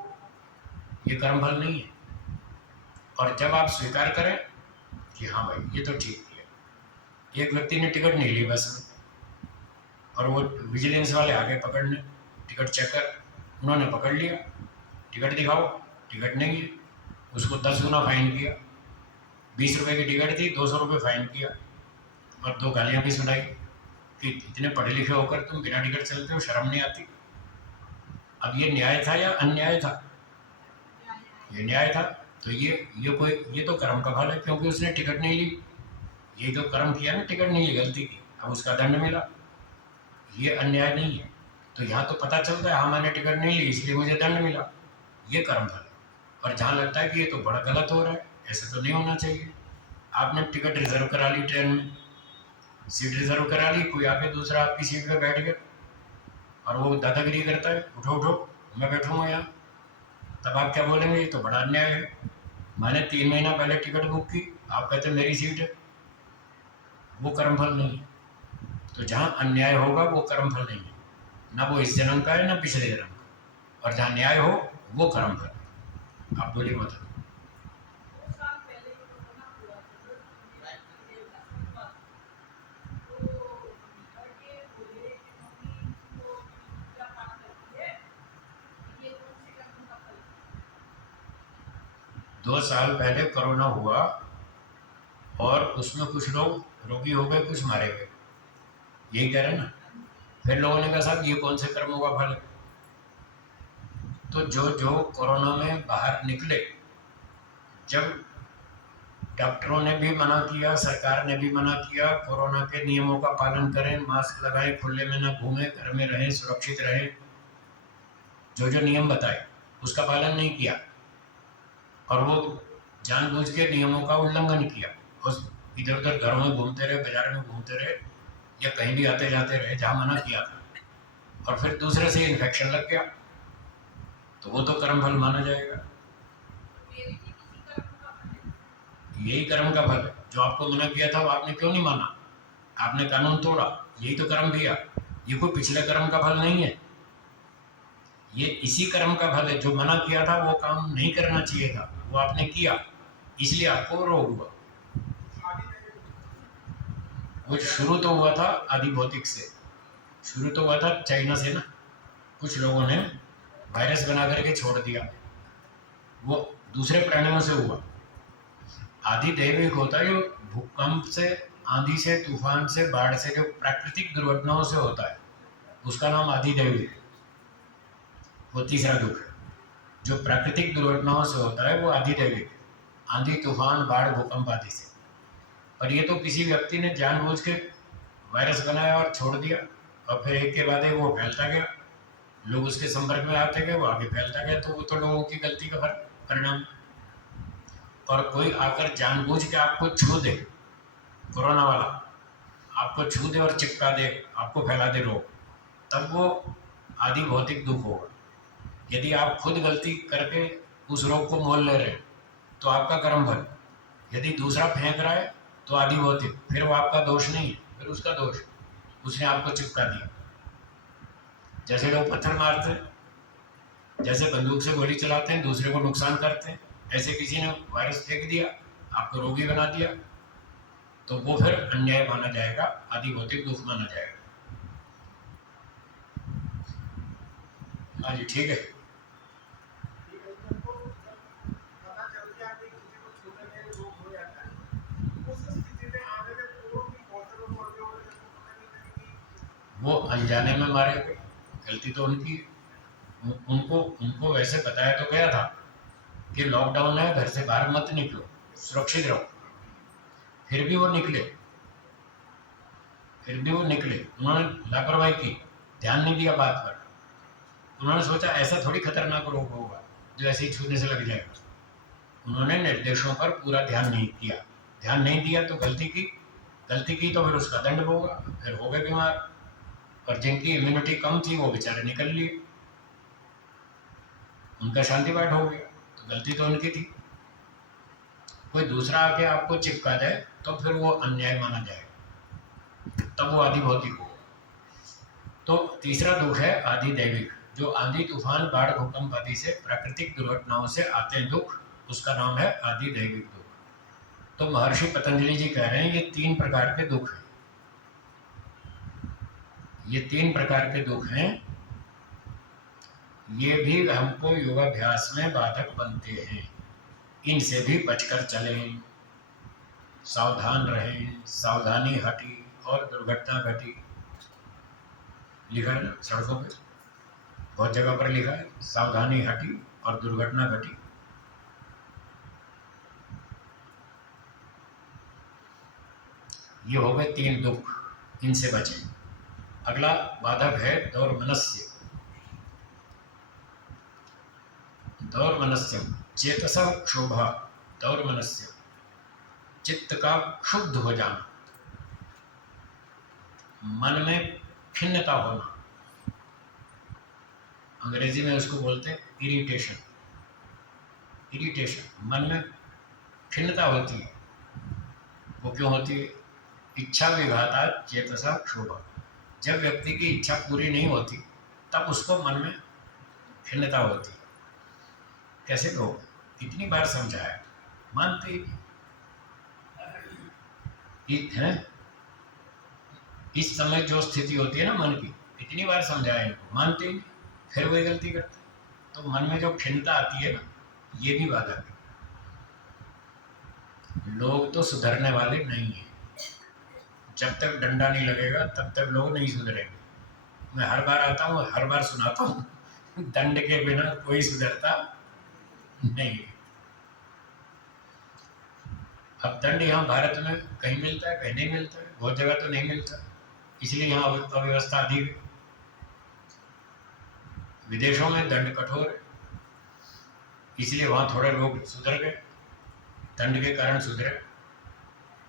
ये कर्म फल नहीं है। और जब आप स्वीकार करें कि हाँ भाई ये तो ठीक है। एक व्यक्ति ने टिकट नहीं ली बस में, और वो विजिलेंस वाले आगे पकड़ने, टिकट चेक कर, उन्होंने पकड़ लिया, टिकट दिखाओ, टिकट नहीं है, उसको 10 गुना फाइन किया। 20 रुपए की टिकट थी, 200 रुपये फाइन किया, और 2 गालियाँ भी सुनाई कि इतने पढ़े लिखे होकर तुम बिना टिकट चलते हो, शर्म नहीं आती। अब ये न्याय था या अन्याय था? ये न्याय था। तो ये तो कर्म का फल है, क्योंकि उसने टिकट नहीं ली। ये जो कर्म किया ना, टिकट नहीं ली, गलती की, अब उसका दंड मिला, ये अन्याय नहीं है। तो यहाँ तो पता चलता है हाँ मैंने टिकट नहीं ली इसलिए मुझे दंड मिला, ये कर्म फल है। और जहाँ लगता है कि ये तो बड़ा गलत हो रहा है, ऐसे तो नहीं होना चाहिए। आपने टिकट रिजर्व करा ली, ट्रेन में सीट रिजर्व करा ली, कोई आके दूसरा आपकी सीट पे बैठ गया और वो दादागिरी करता है, उठो उठो मैं बैठूंगा यहाँ, तब आप क्या बोलेंगे? ये तो बड़ा अन्याय है, मैंने 3 महीना पहले टिकट बुक की, आप कहते मेरी सीट है। वो कर्मफल नहीं है। तो जहाँ अन्याय होगा वो कर्मफल नहीं है, ना वो इस जन्म का है ना पिछले जन्म का। और जहाँ न्याय हो वो कर्मफल। आप बोलिए मतलब। दो साल पहले कोरोना हुआ और उसमें कुछ लोग रोगी हो गए, कुछ मारे गए, यही कह रहे हैं ना। फिर लोगों ने कहा साहब ये कौन से कर्मों का फल है? तो जो जो कोरोना में बाहर निकले, जब डॉक्टरों ने भी मना किया, सरकार ने भी मना किया, कोरोना के नियमों का पालन करें, मास्क लगाएं, खुले में ना घूमें, घर में रहें, सुरक्षित रहें, जो जो नियम बताए उसका पालन नहीं किया, और वो जानबूझ के नियमों का उल्लंघन किया, और इधर उधर घरों में घूमते रहे, बाजार में घूमते रहे, या कहीं भी आते जाते रहे जहाँ मना किया था, और फिर दूसरे से इन्फेक्शन लग गया, तो वो तो कर्म फल माना जाएगा। यही कर्म का फल है। जो आपको मना किया था वो आपने क्यों नहीं माना? आपने कानून तोड़ा, यही तो कर्म किया। ये कोई पिछले कर्म का फल नहीं है, ये इसी कर्म का फल है। जो मना किया था वो काम नहीं करना चाहिए था, वो आपने किया, इसलिए आपको रोग हुआ। वो शुरू तो हुआ था आदि भौतिक से, शुरू तो हुआ था चाइना से ना, कुछ लोगों ने वायरस बना करके छोड़ दिया, वो दूसरे प्राणियों से हुआ। आदि दैविक होता है, जो भूकंप से, आंधी से, तूफान से, बाढ़ से, जो प्राकृतिक दुर्घटनाओं से होता है, उसका नाम आदि दैविक है। वो तीसरा दुख है। जो प्राकृतिक दुर्घटनाओं से होता है वो आदि दैविक है, आंधी, तूफान, बाढ़, भूकंप आदि से। और ये तो किसी व्यक्ति ने जानबूझ के वायरस बनाया और छोड़ दिया, और फिर एक के बाद एक वो फैलता गया, लोग उसके संपर्क में आते गए, वो आगे फैलता गया, तो वो तो लोगों की गलती का परिणाम। और कोई आकर जानबूझ के आपको छू दे, कोरोना वाला आपको छू दे और चिपका दे, आपको फैला दे रोग, तब वो आदि भौतिक दुख होगा। यदि आप खुद गलती करके उस रोग को मोल ले रहे हैं तो आपका कर्म फल। यदि दूसरा फेंक रहा है तो आदि भौतिक, फिर वो आपका दोष नहीं है, फिर उसका दोष, उसने आपको चिपका दिया। जैसे लोग पत्थर मारते हैं, जैसे बंदूक से गोली चलाते हैं, दूसरे को नुकसान करते हैं, ऐसे किसी ने वायरस फेंक दिया, आपको रोगी बना दिया, तो वो फिर अन्याय माना जाएगा, आदि भौतिक दुख माना जाएगा। हाँ जी ठीक है। वो अनजाने में मारे गए, गलती तो उनकी है। उनको उनको वैसे बताया तो गया था कि लॉकडाउन है, घर से बाहर मत निकलो, सुरक्षित रहो। फिर भी वो निकले, उन्होंने लापरवाही की, ध्यान नहीं दिया बात पर। उन्होंने सोचा ऐसा थोड़ी खतरनाक रोग होगा जो ऐसे ही छूने से लग जाएगा। उन्होंने निर्देशों पर पूरा ध्यान नहीं दिया। ध्यान नहीं दिया तो गलती की तो फिर उसका दंड होगा, फिर हो गए बीमार। और जिनकी इम्यूनिटी कम थी वो बेचारे निकल लिए, उनका शांति पाठ हो गया। तो गलती तो उनकी थी। कोई दूसरा आके आपको चिपका जाए तो फिर वो अन्याय माना जाएगा, तब वो आदि भौतिक हो। तो तीसरा दुख है आदि दैविक, जो आंधी तूफान बाढ़ भूकंप आदि से प्राकृतिक दुर्घटनाओं से आते हैं दुख, उसका नाम है आदि दैविक दुख। तो महर्षि पतंजलि जी कह रहे हैं ये 3 प्रकार के दुख हैं, ये 3 प्रकार के दुख हैं, ये भी हमको योगाभ्यास में बाधक बनते हैं। इनसे भी बचकर चलें, सावधान रहें, सावधानी हटी और दुर्घटना घटी। लिखा है ना सड़कों पे, बहुत जगह पर लिखा है, सावधानी हटी और दुर्घटना घटी। ये हो गए 3 दुख, इनसे बचें। अगला बाधक है दौर्मनस्य। दौर्मनस्यम चेतसा क्षोभा, दौर्मनस्य चित्त का क्षुब्ध हो जाना, मन में खिन्नता होना। अंग्रेजी में उसको बोलते हैं इरिटेशन। मन में खिन्नता होती है। वो क्यों होती है? इच्छा विघाता चेतसा क्षोभा। जब व्यक्ति की इच्छा पूरी नहीं होती तब उसको मन में खिन्नता होती है। कैसे लोग कितनी बार समझाया, मानते ही है। इस समय जो स्थिति होती है ना मन की, इतनी बार समझाया इनको, मानते ही फिर वही गलती करते। तो मन में जो खिन्नता आती है ना, ये भी बाधक है। लोग तो सुधरने वाले नहीं हैं। जब तक डंडा नहीं लगेगा तब तक लोग नहीं सुधरेंगे। मैं हर बार आता हूँ, हर बार सुनाता हूँ, दंड के बिना कोई सुधरता नहीं है। अब दंड यहाँ भारत में कहीं मिलता है, कहीं नहीं मिलता है, बहुत जगह तो नहीं मिलता, इसलिए यहाँ अव्यवस्था अधिक है। विदेशों में दंड कठोर है, इसलिए वहाँ थोड़े लोग सुधर गए, दंड के कारण सुधरे।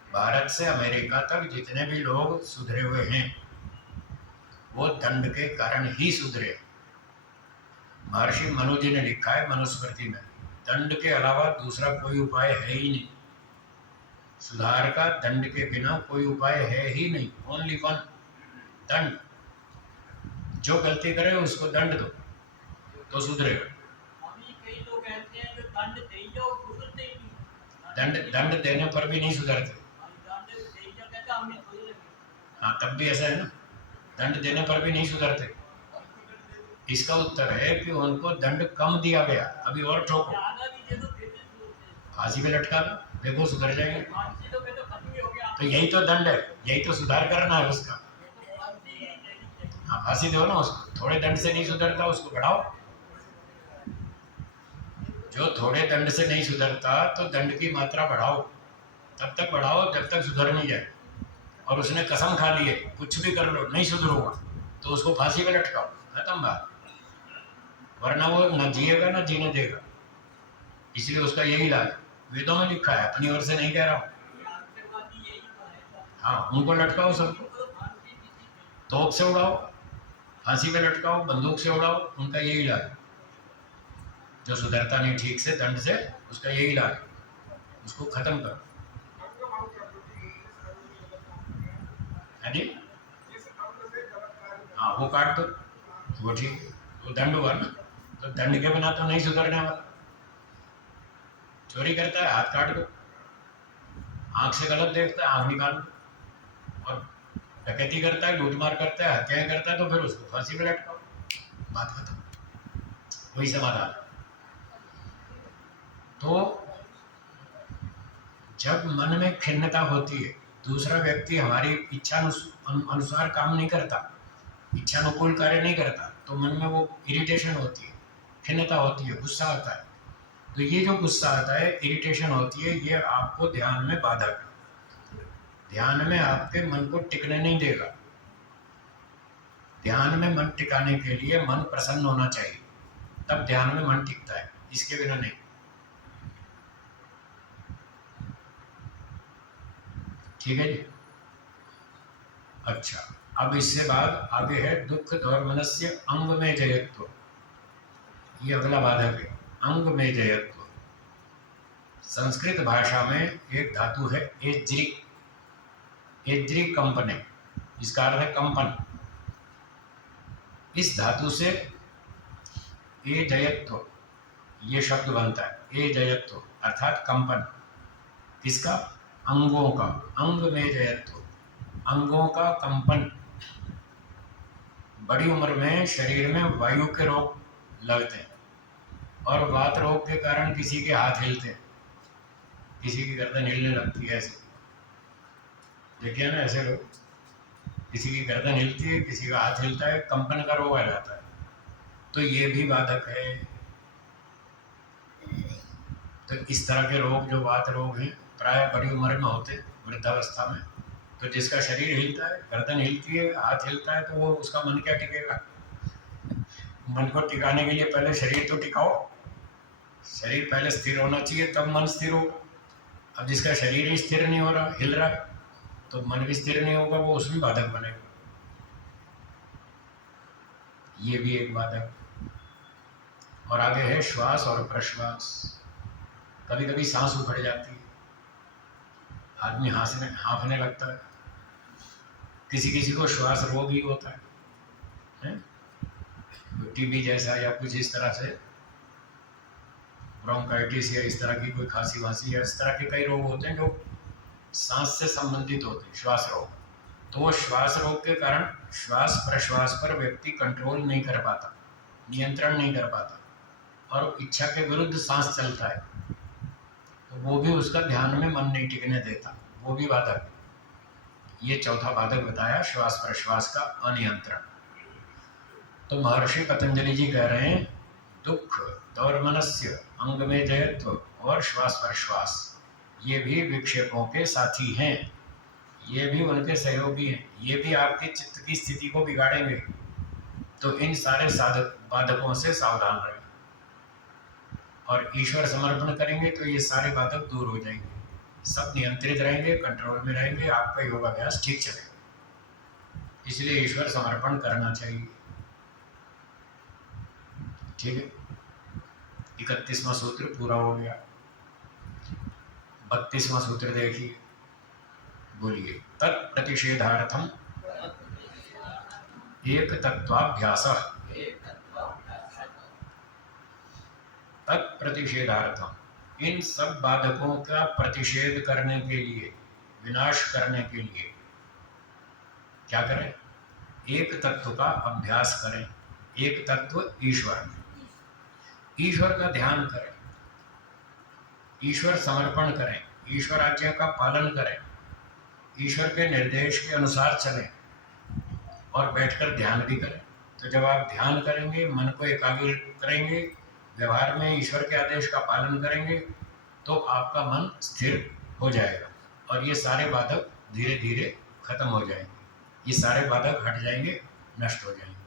भारत से अमेरिका तक जितने भी लोग सुधरे हुए हैं वो दंड के कारण ही सुधरे। महर्षि मनु जी ने लिखा है मनुस्मृति में, दंड के अलावा दूसरा कोई उपाय है ही नहीं। सुधार का दंड के बिना कोई उपाय है ही नहीं, ओनली वन, दंड। जो गलती करे उसको दंड दो तो सुधरेगा। दंड देने पर भी नहीं सुधरते। हाँ, तब भी ऐसा है ना, दंड देने पर भी नहीं सुधरते। इसका उत्तर है कि उनको दंड कम दिया गया, अभी और ठोको, फांसी पे लटका दो, देखो सुधर जाएंगे। तो यही तो दंड है, यही तो सुधार करना है उसका। हाँ, फांसी दो ना उसको, थोड़े दंड से नहीं सुधरता उसको बढ़ाओ। जो थोड़े दंड से नहीं सुधरता तो दंड की मात्रा बढ़ाओ, तब तक बढ़ाओ जब तक सुधर नहीं जाए। और उसने कसम खा ली है कुछ भी कर लो नहीं सुधरूंगा, तो उसको फांसी पे लटकाओ, खत्म बात। वरना वो न जिएगा न जीने देगा। इसलिए उसका यही इलाज वेदों में लिखा है, अपनी ओर से नहीं कह रहा हूँ। हाँ, उनको लटकाओ सबको, तोप से उड़ाओ, फांसी पे लटकाओ, बंदूक से उड़ाओ, उनका यही इलाज। जो सुधरता नहीं ठीक से दंड से, उसका यही इलाज, उसको खत्म करो। है जी? हाँ, वो काट दो, वो ठीक, वो दंड हुआ ना। तो दंड के बिना तो नहीं सुधरने वाला। चोरी करता है, हाथ काट दो। आंख से गलत देखता है, आंख निकाल दो। और डकैती करता है, लूटमार करता है, हत्याएं करता है, तो फिर उसको फांसी पे लटकाओ, बात खत्म, वही समाधान। तो जब मन में खिन्नता होती है, दूसरा व्यक्ति हमारी इच्छा अनुसार काम नहीं करता, इच्छानुकूल कार्य नहीं करता तो मन में वो इरिटेशन होती है, खिन्नता होती है, गुस्सा आता है। तो ये जो गुस्सा आता है, इरिटेशन होती है, ये आपको ध्यान में बाधक, ध्यान में आपके मन को टिकने नहीं देगा। ध्यान में मन टिकाने के लिए मन प्रसन्न होना चाहिए, तब ध्यान में मन टिकता है, इसके बिना नहीं। ठीक है जी। अच्छा, अब इससे बाद आगे है दुख दौर्मनस्य अंग में जयत्व। ये अगला बाधक है, अंग में जयत्व। संस्कृत भाषा में एक धातु है एज्री, एज्री कंपने, इसका अर्थ है कंपन। इस धातु से ए जयत्व ये शब्द बनता है, ए जयत्व अर्थात कंपन। किसका? अंगों का, अंग में जयत्व, अंगों का कंपन। बड़ी उम्र में शरीर में वायु के रोग लगते हैं और वात रोग के कारण किसी के हाथ हिलते हैं, किसी की गर्दन हिलने लगती है। ऐसे देखिए ना, ऐसे लोग, किसी की गर्दन हिलती है, किसी का हाथ हिलता है, कंपन का रोग आ जाता है। तो ये भी बाधक है। तो इस तरह के रोग जो वात रोग हैं प्राय बड़ी उम्र में होते हैं, वृद्धावस्था में। तो जिसका शरीर हिलता है, गर्दन हिलती है, हाथ हिलता है, तो वो उसका मन क्या टिकेगा? मन को टिकाने के लिए पहले शरीर तो टिकाओ, शरीर पहले स्थिर होना चाहिए, तब मन स्थिर होगा। अब जिसका शरीर ही स्थिर नहीं हो रहा, हिल रहा है, तो मन भी स्थिर नहीं होगा, वो उसमें बाधक बनेगा। ये भी एक बाधक। और आगे है श्वास और प्रश्वास। कभी कभी सांस उखड़ जाती है, आदमी हाँफने लगता है, किसी किसी को श्वास रोग ही होता है? टीबी जैसा या कुछ इस तरह से, ब्रोंकाइटिस या इस तरह की कोई खांसी वांसी या इस तरह के कई रोग होते हैं जो सांस से संबंधित होते हैं, श्वास रोग। तो वो श्वास रोग के कारण श्वास प्रश्वास पर व्यक्ति कंट्रोल नहीं कर पाता, नियंत्रण नहीं कर पाता, और इच्छा के विरुद्ध सांस चलता है, तो वो भी उसका ध्यान में मन नहीं टिकने देता, वो भी बाधक। ये चौथा बाधक बताया, श्वास प्रश्वास का अनियंत्रण। तो महर्षि पतंजलि जी कह रहे हैं दुख दौर्मनस्य अंग में जयत्व और श्वास प्रश्वास ये भी विक्षेपों के साथी हैं, ये भी उनके सहयोगी हैं, ये भी आपके चित्त की स्थिति को बिगाड़ेंगे। तो इन सारे साधक बाधकों से सावधान रहें और ईश्वर समर्पण करेंगे तो ये सारे बाधक दूर हो जाएंगे, सब नियंत्रित रहेंगे, कंट्रोल में रहेंगे, आपका योगाभ्यास ठीक चलेगा। इसलिए ईश्वर समर्पण करना चाहिए। ठीक है, 31वां सूत्र पूरा हो गया। 32वां सूत्र देखिए, बोलिए। तत्प्रतिषेधार्थम एक तत्वाभ्यास। तत्प्रतिषेधार्थम, इन सब बाधकों का प्रतिषेध करने के लिए, विनाश करने के लिए क्या करें? एक तत्व का अभ्यास करें। एक तत्व ईश्वर, ईश्वर का ध्यान करें, ईश्वर समर्पण करें, ईश्वर आज्ञा का पालन करें, ईश्वर के निर्देश के अनुसार चलें और बैठकर ध्यान भी करें। तो जब आप ध्यान करेंगे, मन को एकाग्र करेंगे, व्यवहार में ईश्वर के आदेश का पालन करेंगे, तो आपका मन स्थिर हो जाएगा और ये सारे बाधक धीरे धीरे खत्म हो जाएंगे, ये सारे बाधक हट जाएंगे, नष्ट हो जाएंगे।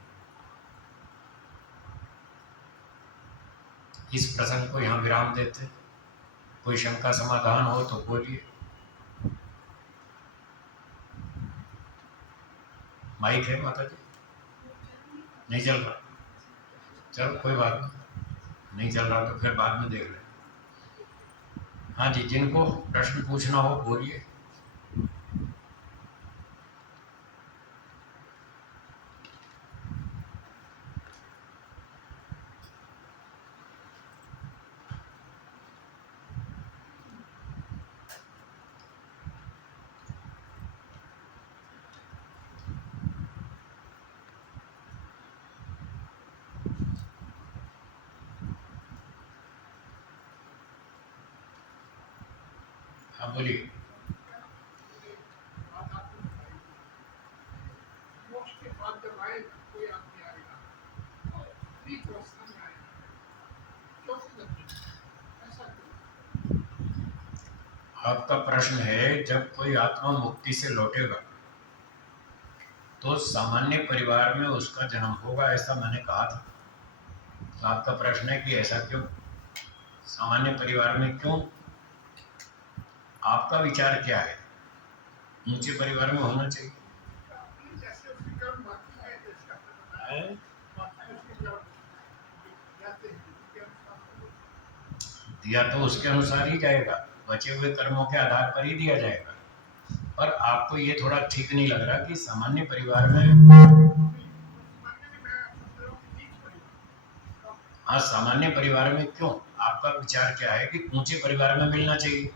इस प्रसंग को यहाँ विराम देते। कोई शंका समाधान हो तो बोलिए। माइक है माता जी? नहीं चल रहा? चलो कोई बात नहीं चल रहा तो फिर बाद में देख लें। हाँ जी, जिनको प्रश्न पूछना हो बोलिए। हाँ बोलिए। मोक्ष के बाद जब आएगा विपरीत अवस्था में आएगा, चौथी गति ऐसा क्यों? आपका प्रश्न है, जब कोई आत्मा मुक्ति से लौटेगा तो सामान्य परिवार में उसका जन्म होगा, ऐसा मैंने कहा था। तो आपका प्रश्न है कि ऐसा क्यों, सामान्य परिवार में क्यों? आपका विचार क्या है? ऊंचे परिवार में होना चाहिए। जैसे उसके कर्म बाकी है, जैसे आपने बताया, बाकी उसके कर्म जाते हैं, उसके अनुसार दिया तो उसके अनुसार ही जाएगा, बचे हुए कर्मों के आधार पर ही दिया जाएगा। पर आपको ये थोड़ा ठीक नहीं लग रहा कि सामान्य परिवार में, हाँ सामान्य परिवार में क्यों, आपका विचार क्या है कि ऊंचे परिवार में मिलना चाहिए?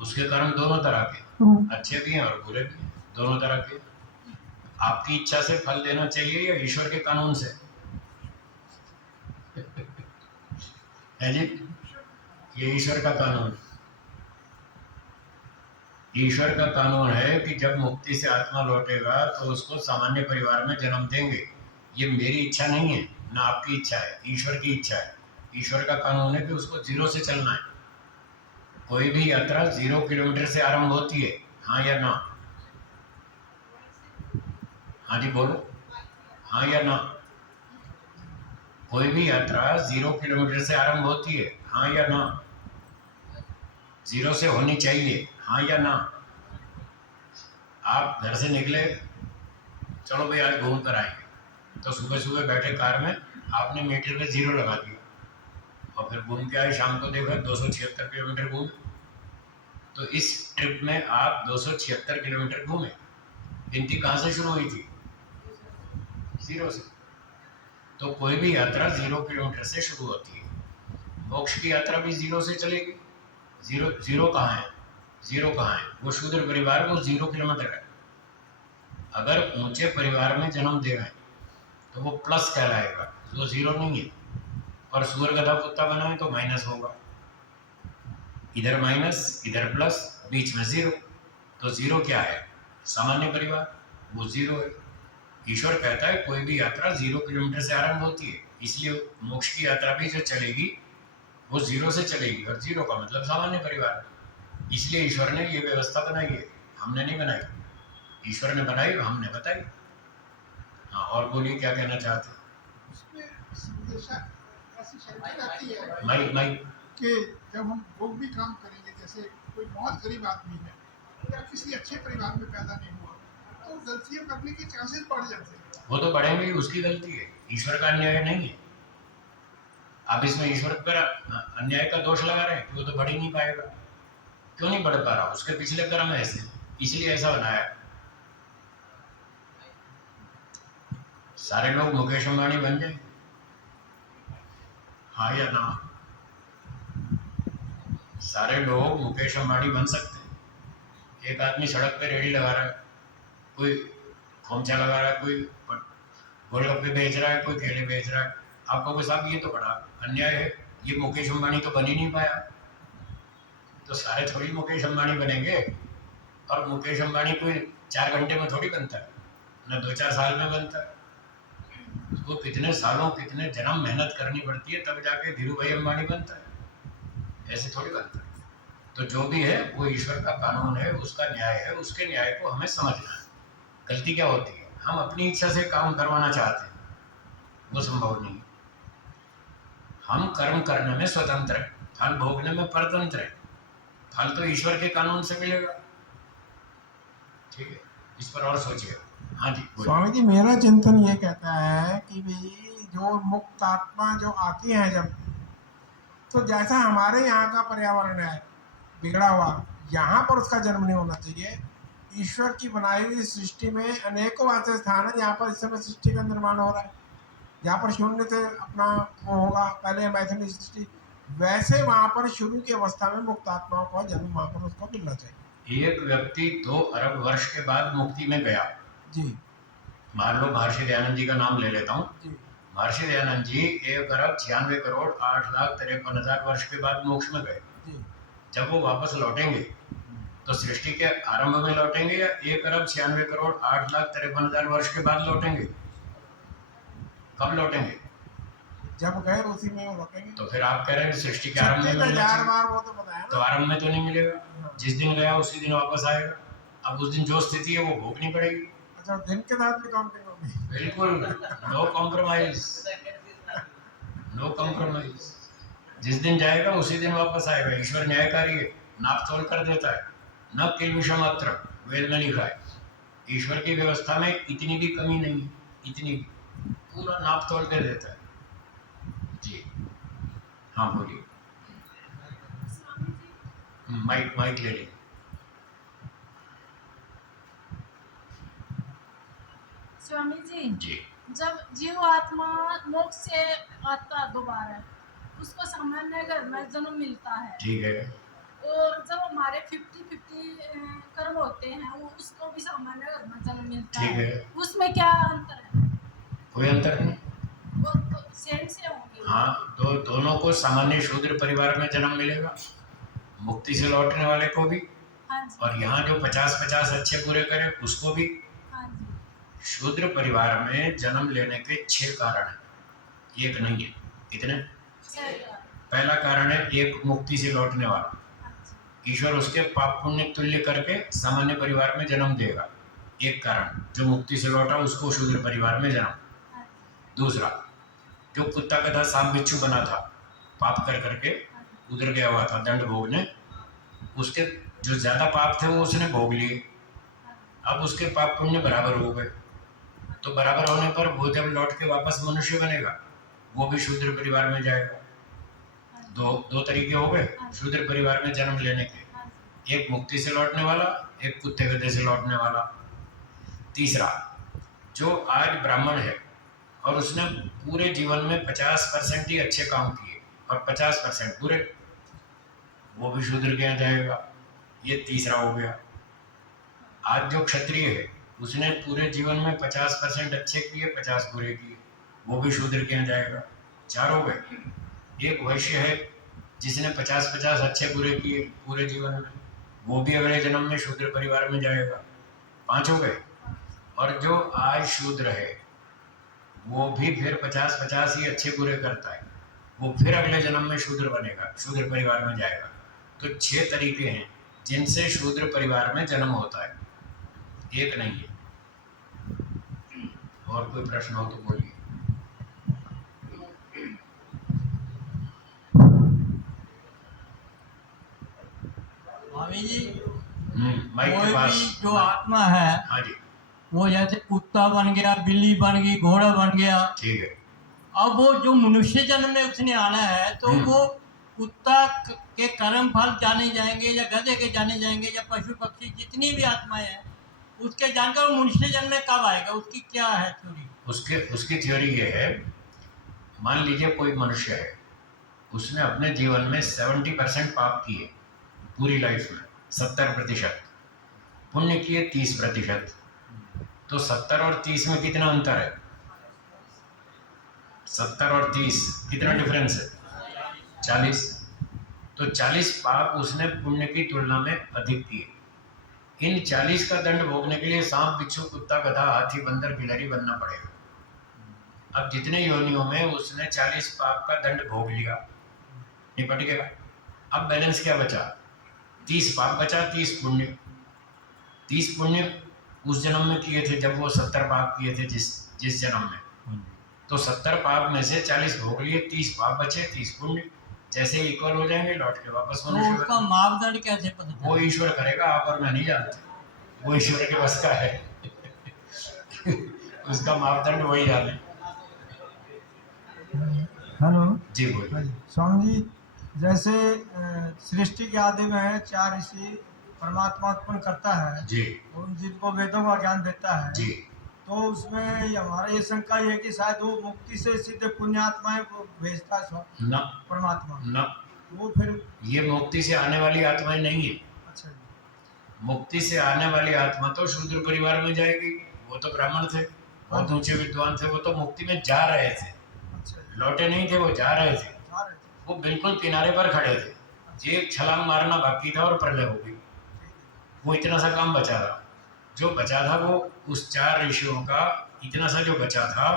उसके कर्म दोनों तरह के, अच्छे भी हैं और बुरे भी हैं, दोनों तरह के। आपकी इच्छा से फल देना चाहिए या ईश्वर के कानून से? है जी, ये ईश्वर का कानून, ईश्वर का कानून है कि जब मुक्ति से आत्मा लौटेगा तो उसको सामान्य परिवार में जन्म देंगे। ये मेरी इच्छा नहीं है, ना आपकी इच्छा है, ईश्वर की इच्छा है। ईश्वर का कानून है कि उसको 0 से चलना है। कोई भी यात्रा 0 किलोमीटर से आरंभ होती है, हाँ या ना? हाँ जी बोलो, हाँ या ना? कोई भी यात्रा 0 किलोमीटर से आरंभ होती है, हाँ या ना? 0 से होनी चाहिए, हाँ या ना? आप घर से निकले, चलो भाई आज घूम कर आएंगे, तो सुबह सुबह बैठे कार में आपने मीटर पे 0 लगा दिया और फिर घूम के आए, शाम को देखा 276 किलोमीटर घूमे। तो इस ट्रिप में आप 276 किलोमीटर घूमे। गिनती कहाँ से शुरू हुई थी? 0 से। तो कोई भी यात्रा 0 किलोमीटर से शुरू होती है। मोक्ष की यात्रा भी 0 से चलेगी। 0 कहाँ है? 0 कहाँ है? वो शूद्र परिवार, वो 0 किलोमीटर है। अगर ऊंचे परिवार में जन्म दे रहे तो वो प्लस कहलाएगा, वो 0 नहीं है। और सूअर गधा कुत्ता बनाए तो माइनस होगा, इधर माइनस इधर प्लस, बीच में 0। तो 0 क्या है? सामान्य परिवार, वो 0 है। ईश्वर कहता है कोई भी यात्रा 0 किलोमीटर से आरंभ होती है, इसलिए मोक्ष की यात्रा भी जो चलेगी वो 0 से चलेगी, और 0 का मतलब सामान्य परिवार। इसलिए ईश्वर ने ये व्यवस्था बनाई है, हमने नहीं बनाई, ईश्वर ने बनाई, हमने बताई। हाँ, और बोलिए क्या कहना चाहते हैं? ऐसी शंका रहती है माइक कि जब हम लोग भी काम करेंगे, जैसे कोई बहुत गरीब आदमी है या किसी अच्छे परिवार में पैदा नहीं हुआ, तो गलतियां करने के चांसेस बढ़ जाते हैं। वो तो बढ़ेंगे ही, उसकी गलती है, ईश्वर का अन्याय नहीं है। आप इसमें ईश्वर पर अन्याय का दोष लगा रहे हैं, वो तो बढ़ ही नहीं पाएगा। क्यों नहीं बढ़ पा रहा? उसके पिछले कर्म ऐसे, इसलिए ऐसा बनाया। सारे लोग मुकेश अंबानी बन जाए, हाँ या ना? सारे लोग मुकेश अंबानी बन सकते हैं। एक आदमी सड़क पे रेडी लगा रहा है, कोई खोमचा लगा रहा है, कोई गोलगप्पे बेच रहा है, कोई केले बेच रहा है। आपको कोई साहब ये तो बड़ा अन्याय है, ये मुकेश अंबानी तो बन ही नहीं पाया। तो सारे थोड़ी मुकेश अंबानी बनेंगे, और मुकेश अंबानी कोई 4 घंटे में थोड़ी बनता है, ना 2-4 साल में बनता है। उसको कितने सालों, कितने जन्म मेहनत करनी पड़ती है, तब जाके धीरू भाई अंबानी बनता है, ऐसे थोड़ी बनता है। तो जो भी है वो ईश्वर का कानून है, उसका न्याय है, उसके न्याय को हमें समझना है। गलती क्या होती है? हम अपनी इच्छा से काम करवाना चाहते हैं, वो संभव नहीं। हम कर्म करने में स्वतंत्र हैं, फल भोगने में परतंत्र हैं। फल तो ईश्वर के कानून से मिलेगा। ठीक है, इस पर और सोचिए। हाँ जी स्वामी जी, मेरा चिंतन ये कहता है कि भाई जो मुक्त आत्मा जो आती है जब, तो जैसा हमारे यहाँ का पर्यावरण है बिगड़ा हुआ, यहाँ पर उसका जन्म नहीं होना चाहिए। ईश्वर की बनाई हुई सृष्टि में अनेकों ऐसे स्थान है जहाँ पर इस समय सृष्टि का निर्माण हो रहा है, जहाँ पर शून्य से अपना वो होगा, पहले मैथनी सृष्टि, वैसे वहाँ पर शुरू की अवस्था में मुक्त आत्माओं का जन्म वहाँ पर उसको मिलना चाहिए। एक व्यक्ति 2 अरब वर्ष के बाद मुक्ति में गया जी, मान लो महर्षि दयानंद जी का नाम ले लेता हूँ। जी, महर्षि दयानंद जी 1 अरब 96 करोड़ 8 लाख 53 हजार वर्ष के बाद मोक्ष में गए। जी, जब वो वापस लौटेंगे तो सृष्टि के आरंभ में लौटेंगे या 1,96,08,53,000 वर्ष के बाद लौटेंगे? कब लौटेंगे? जब गए उसी में लौटेंगे। तो फिर आप कह रहे हैं कि सृष्टि के आरंभ में 36,000 मिलना चाहिए। बार वो तो बताया तो ना। आरंभ में तो नहीं मिलेगा, हाँ। जिस दिन गया उसी दिन वापस आएगा। अब उस दिन जो स्थिति है वो भोगनी पड़ेगी। अच्छा, दिन के साथ भी काउंटिंग होगी। बिल्कुल, नो कॉम्प्रोमाइज, नो कॉम्प्रोमाइज। जिस दिन जाएगा उसी दिन वापस आएगा। ईश्वर न्यायकारी है, नाप तोल कर देता है। न किल्बिष मात्र, वेद में लिखा है। ईश्वर की व्यवस्था में इतनी भी कमी नहीं है, इतनी भी, पूरा नाप तोल के देता है जी। हाँ बोलिए। माइक माइक ले लीजिए। स्वामी जी, जी जब जीव आत्मा मोक्ष से आता दोबारा, उसको सामान्य घर में जन्म मिलता है, ठीक है। और जब हमारे 50-50 कर्म होते हैं वो उसको भी सामान्य घर में जन्म मिलता ठीक है। उसमें क्या अंतर है? कोई अंतर नहीं। वो तो सेम से होंगे। हाँ, दोनों को सामान्य शूद्र परिवार में जन्म मिलेगा, मुक्ति से लौटने वाले को भी, हाँ जी, और यहाँ जो 50-50 अच्छे बुरे करे उसको भी। हाँ जी, शूद्र परिवार में जन्म लेने के 6 कारण हैं, एक नहीं है। कितने? सही बात। पहला कारण है एक मुक्ति से लौटने वाला, हाँ जी, ईश्वर उसके पाप पुण्य तुल्य करके सामान्य परिवार में जन्म देगा। एक कारण, जो मुक्ति से लौटा उसको शूद्र परिवार में जन्म। हाँ जी, दूसरा, जो कुत्ता कथा सांप बिच्छू बना था, पाप कर करके हाँ जी, उधर गया हुआ था दंड भोगने, उसके जो ज्यादा पाप थे वो उसने भोग लिए। हाँ जी, अब उसके पाप पुण्य बराबर हो गए, तो बराबर होने पर वो जब लौट के वापस मनुष्य बनेगा वो भी शूद्र परिवार में जाएगा। हाँ जी, दो तरीके हो गए शूद्र परिवार में जन्म लेने के, हाँ जी, एक मुक्ति से लौटने वाला, एक कुत्ते गधे से लौटने वाला। तीसरा, जो आज ब्राह्मण है और उसने पूरे जीवन में 50% ही अच्छे काम किए और 50% बुरे, वो भी शूद्र के यहाँ जाएगा। ये तीसरा हो गया। आज जो क्षत्रिय है उसने पूरे जीवन में 50% अच्छे किए, 50 बुरे किए, वो भी शूद्र के यहाँ जाएगा। 4 हो गए। एक वैश्य है जिसने 50-50 अच्छे बुरे किए पूरे जीवन में, वो भी अगले जन्म में शूद्र परिवार में जाएगा। 5 हो गए। और जो आज शूद्र है वो भी फिर 50-50 ही अच्छे बुरे करता है, वो फिर अगले जन्म में शूद्र बनेगा, शूद्र परिवार में जाएगा। तो 6 तरीके हैं जिनसे शूद्र परिवार में जन्म होता है, एक नहीं है। और कोई प्रश्न हो तो बोलिए। स्वामी जी, माइक के कोई पास। भी जो आत्मा है हाँ जी, वो जैसे कुत्ता बन गया, बिल्ली बन गई, घोड़ा बन गया, ठीक है। अब वो जो मनुष्य जन्म में उसने आना है तो वो कुत्ता के कर्म फल जाने जाएंगे या गधे के जाने जाएंगे या पशु पक्षी जितनी भी आत्माएं हैं उसके जानकर वो मनुष्य जन्म में कब आएगा, उसकी क्या है थ्योरी? उसकी थ्योरी ये है, मान लीजिए कोई मनुष्य है, उसने अपने जीवन में 70% पाप किए पूरी लाइफ में, 70% पुण्य किए 30%, तो 70 और 30 में कितना अंतर है? 70 और 30 कितना डिफरेंस है? 40। तो 40 पाप उसने पुण्य की तुलना में अधिक किए। इन 40 का दंड भोगने के लिए सांप बिच्छू कुत्ता गधा हाथी बंदर बिलारी बनना पड़ेगा। अब जितने योनियों में उसने 40 पाप का दंड भोग लिया, निपट गया। अब बैलेंस क्या बचा? 30 पाप बचा, 30 पुण्य। 30 पुण्य उस जन्म में किए थे जब वो 70 पाप किए थे जिस जन्म में, तो 70 पाप में से 40 भोग लिए, 30 पाप बचे, 30 पुण्य। जैसे इक्वल हो जाएंगे लौट के वापस तो मनुष्य उसका मापदंड कैसे पता वो चलेगा? ईश्वर करेगा, आप और मैं नहीं जानते, वो ईश्वर के बस का है। उसका मापदंड वही जाने। हेलो जी बोलिए। स्वामी जी, जैसे सृष्टि के आदि में 4 ऋषि परमात्मा उत्पन्न करता है जी उन जिनको वेदों का ज्ञान देता है, जी तो उसमें हमारा ये शंका ये है कि शायद वो मुक्ति से सीधे पुण्यात्माएं को भेजता है न परमात्मा, न वो फिर ये मुक्ति से आने वाली आत्माएं नहीं है। अच्छा जी, मुक्ति से आने वाली आत्मा तो शूद्र परिवार में जाएगी। वो तो ब्राह्मण थे, बहुत ऊंचे विद्वान थे, वो तो मुक्ति में जा रहे थे, अच्छा जी, लौटे नहीं थे, वो जा रहे थे। जा रहे थे। वो बिल्कुल किनारे पर खड़े थे, एक छलांग मारना बाकी था और प्रलय हो गई। वो इतना सा काम बचा था, जो बचा था वो उस 4 ऋषियों का इतना सा जो बचा था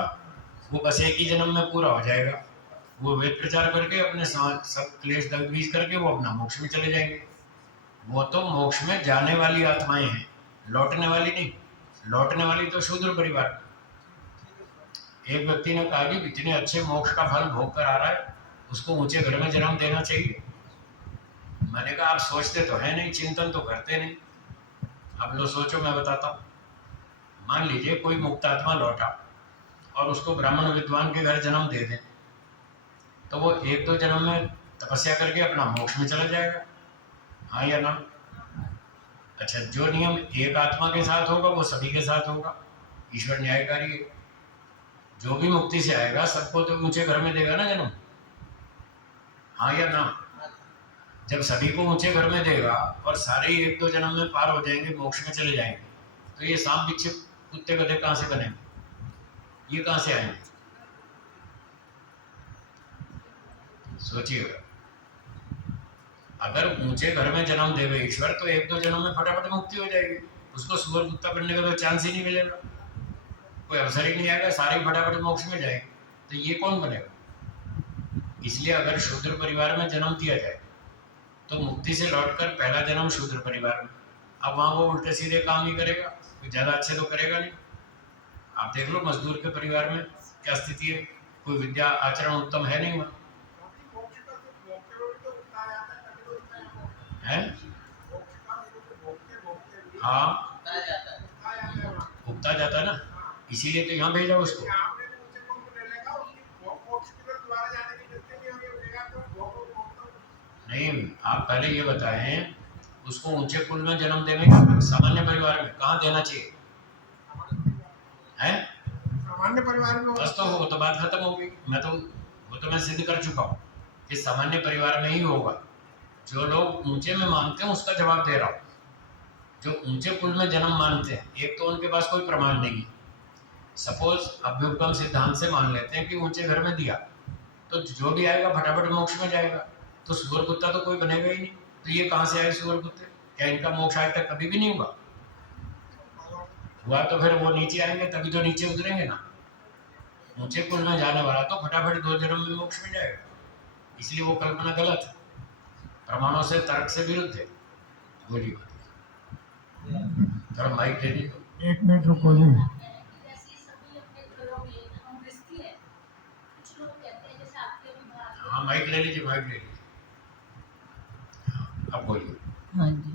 वो बस एक ही जन्म में पूरा हो जाएगा। वो वेद प्रचार करके अपने सब क्लेश दग्ध बीज करके वो अपना मोक्ष में चले जाएंगे। वो तो मोक्ष में जाने वाली आत्माएं हैं, लौटने वाली नहीं। लौटने वाली तो शूद्र परिवार। एक व्यक्ति ने कहा कि इतने अच्छे मोक्ष का फल भोग कर आ रहा है, उसको ऊंचे घर में जन्म देना चाहिए। मैंने कहा आप सोचते तो है नहीं, चिंतन तो करते नहीं। अब लो सोचो, मैं बताता हूँ। मान लीजिए कोई मुक्त आत्मा लौटा और उसको ब्राह्मण विद्वान के घर जन्म दे दें, तो वो 1-2 जन्म में तपस्या करके अपना मोक्ष में चला जाएगा, हाँ या ना? अच्छा, जो नियम एक आत्मा के साथ होगा वो सभी के साथ होगा। ईश्वर न्यायकारी है। जो भी मुक्ति से आएगा सबको तो ऊंचे घर में देगा ना जन्म, हाँ या ना? जब सभी को ऊंचे घर में देगा और सारे ही 1-2 जन्म में पार हो जाएंगे, मोक्ष में चले जाएंगे, तो ये सांप बिच्छू कुत्ते गधे कहाँ से बनेंगे? ये कहाँ से आएंगे? सोचिएगा। अगर ऊंचे घर में जन्म देवे ईश्वर तो 1-2 जन्म में फटाफट मुक्ति हो जाएगी, उसको सुअर कुत्ता बनने का तो चांस ही नहीं मिलेगा, कोई अवसर ही नहीं आएगा, सारे फटाफट मोक्ष में जाएंगे। तो ये कौन बनेगा? इसलिए अगर शूद्र परिवार में जन्म दिया जाए तो मुक्ति से लौटकर पहला जन्म शूद्र परिवार में, अब वहाँ वो उल्टे सीधे काम ही करेगा, कोई ज़्यादा अच्छे तो करेगा नहीं। आप देख लो मजदूर के परिवार में क्या स्थिति है, कोई विद्या आचरण उत्तम है नहीं वहाँ है। हाँ, उगता जाता है ना, इसीलिए तो यहाँ भेजा उसको। नहीं, आप पहले ये बताएं, उसको ऊंचे कुल में जन्म देने का सामान्य परिवार में कहाँ देना चाहिए है? सामान्य परिवार में बस तो वो तो बात खत्म हो गई। वो तो मैं सिद्ध कर चुका हूँ कि सामान्य परिवार में ही होगा। जो लोग ऊंचे में मानते हैं उसका जवाब दे रहा हूँ। जो ऊंचे कुल में जन्म मानते हैं, एक तो उनके पास कोई प्रमाण नहीं। सपोज अभ्युपगम सिद्धांत से मान लेते हैं कि ऊंचे घर में दिया तो जो भी आएगा फटाफट मोक्ष में जाएगा, तो सुअर कुत्ता तो कोई बनेगा ही नहीं। तो ये कहाँ से आए सुअर कुत्ते? क्या इनका मोक्ष आज तक कभी भी नहीं हुआ? हुआ तो फिर वो नीचे आएंगे तभी तो नीचे उतरेंगे ना। ऊंचे कुल में जाने वाला तो फटाफट 2 जन्म में मोक्ष में जाएगा। इसलिए वो कल्पना गलत है, प्रमाणों से तर्क से विरुद्ध है। बोली थोड़ा माइक दे दी। 1 मिनट रुको जी। हाँ, माइक ले लीजिए, माइक ले लीजिए, अब बोलिए। हाँ जी,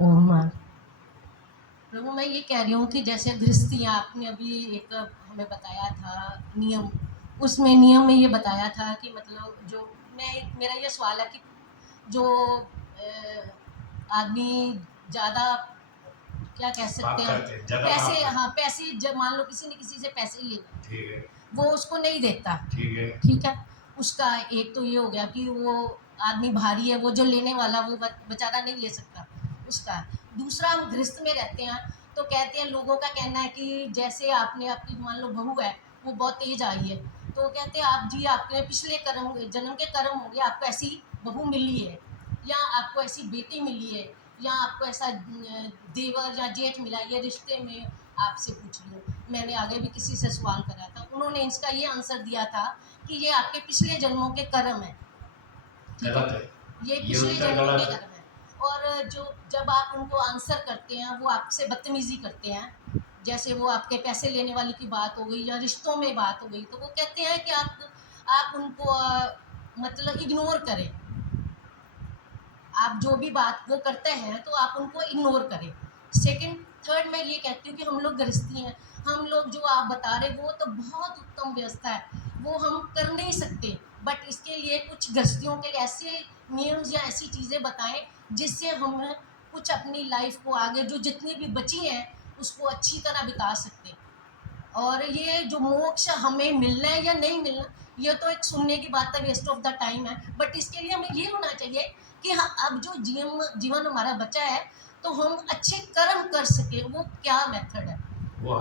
ओम प्रभु, मैं ये कह रही हूँ कि जैसे गृहस्थियाँ आपने अभी एक हमें बताया था नियम, उसमें नियम में ये बताया था कि मतलब जो मेरा ये सवाल है कि जो आदमी ज़्यादा क्या कह सकते हैं पैसे, हाँ पैसे, जब मान लो किसी ने किसी से पैसे लिए, ठीक है, वो उसको नहीं देता, ठीक है, उसका एक तो ये हो गया कि वो आदमी भारी है, वो जो लेने वाला वो बेचारा नहीं ले सकता उसका। दूसरा, हम गृहस्थ में रहते हैं तो कहते हैं, लोगों का कहना है कि जैसे आपने आपकी मान लो बहू है वो बहुत तेज आई है, तो कहते हैं आप जी आपके पिछले कर्म, जन्म के कर्म हो गए, आपको ऐसी बहू मिली है, या आपको ऐसी बेटी मिली है, या आपको ऐसा देवर या जेठ मिला, ये रिश्ते में आपसे पूछ लूँ। मैंने आगे भी किसी से सवाल करा था, उन्होंने इसका ये आंसर दिया था कि ये आपके पिछले जन्मों के कर्म है। गलत है, ये पिछले जन्मों के कर्म है। और जो जब आप उनको आंसर करते हैं वो आपसे बदतमीजी करते हैं, जैसे वो आपके पैसे लेने वाली की बात हो गई या रिश्तों में बात हो गई, तो वो कहते हैं कि आप उनको मतलब इग्नोर करें। आप जो भी बात वो करते हैं तो आप उनको इग्नोर करें। सेकंड, थर्ड, मैं ये कहती हूँ कि हम लोग गृहस्थी हैं, हम लोग जो आप बता रहे वो तो बहुत उत्तम व्यवस्था है, वो हम कर नहीं सकते, बट इसके लिए कुछ गृहस्थियों के लिए ऐसे नियम या ऐसी चीज़ें बताएं जिससे हम कुछ अपनी लाइफ को आगे जो जितनी भी बची हैं उसको अच्छी तरह बिता सकते। और ये जो मोक्ष हमें मिलना है या नहीं मिलना, ये तो एक सुनने की बात है, वेस्ट ऑफ द टाइम है, बट इसके लिए हमें ये होना चाहिए कि हाँ, अब जो जीवन हमारा बचा है तो हम अच्छे कर्म कर सके। वो क्या मेथड है,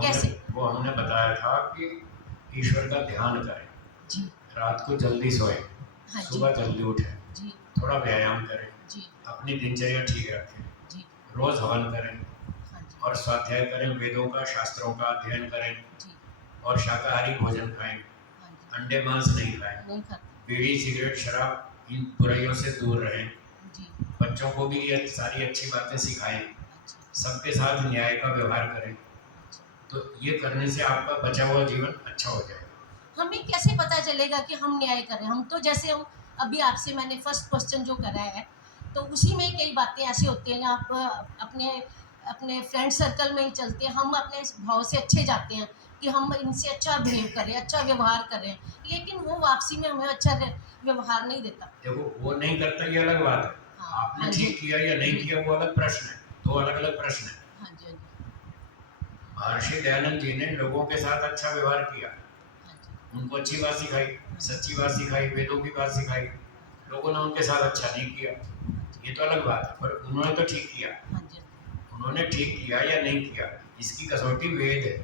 कैसे? वो हमने बताया था कि ईश्वर का ध्यान करें जी, रात को जल्दी सोए, हाँ, सुबह जल्दी उठे जी, थोड़ा व्यायाम करें जी, अपनी दिनचर्या ठीक रखें जी, रोज हवन करें हाँ जी और स्वाध्याय करें, वेदों का, शास्त्रों का अध्ययन करें जी और शाकाहारी भोजन खाएं, हाँ जी अंडे मांस नहीं खाएं, नहीं खाते बीड़ी सिगरेट शराब इन बुराइयों से दूर रहें, जी बच्चों को भी ये सारी अच्छी बातें सिखाएं, अच्छा सबके साथ न्याय का व्यवहार करें। अच्छा तो ये करने से आपका बचा हुआ जीवन अच्छा हो जाएगा। हमें कैसे पता चलेगा कि हम न्याय करें? हम तो जैसे हम अभी आपसे मैंने फर्स्ट क्वेश्चन जो करा है तो उसी में कई बातें ऐसी होती हैं आप अपने अपने फ्रेंड सर्कल में ही चलते हैं, हम अपने भाव से अच्छे जाते हैं कि हम इनसे अच्छा बिहेव करें, अच्छा व्यवहार करें, लेकिन वो वापसी में हमें अच्छा व्यवहार नहीं देता। देखो वो नहीं करता ये अलग बात है, हाँ आपने हाँ जी ठीक किया या नहीं किया वो अलग प्रश्न है, दो अलग अलग प्रश्न है। हाँ जी हाँ जी महर्षि दयानंद जी ने लोगों के साथ अच्छा व्यवहार किया, हाँ जी उनको अच्छी बात सिखाई, सच्ची बात सिखाई, वेदों की बात सिखाई, लोगों ने उनके साथ अच्छा नहीं किया, ये तो अलग बात है, पर उन्होंने तो ठीक किया। हाँ जी उन्होंने ठीक किया या नहीं किया इसकी कसौटी वेद है,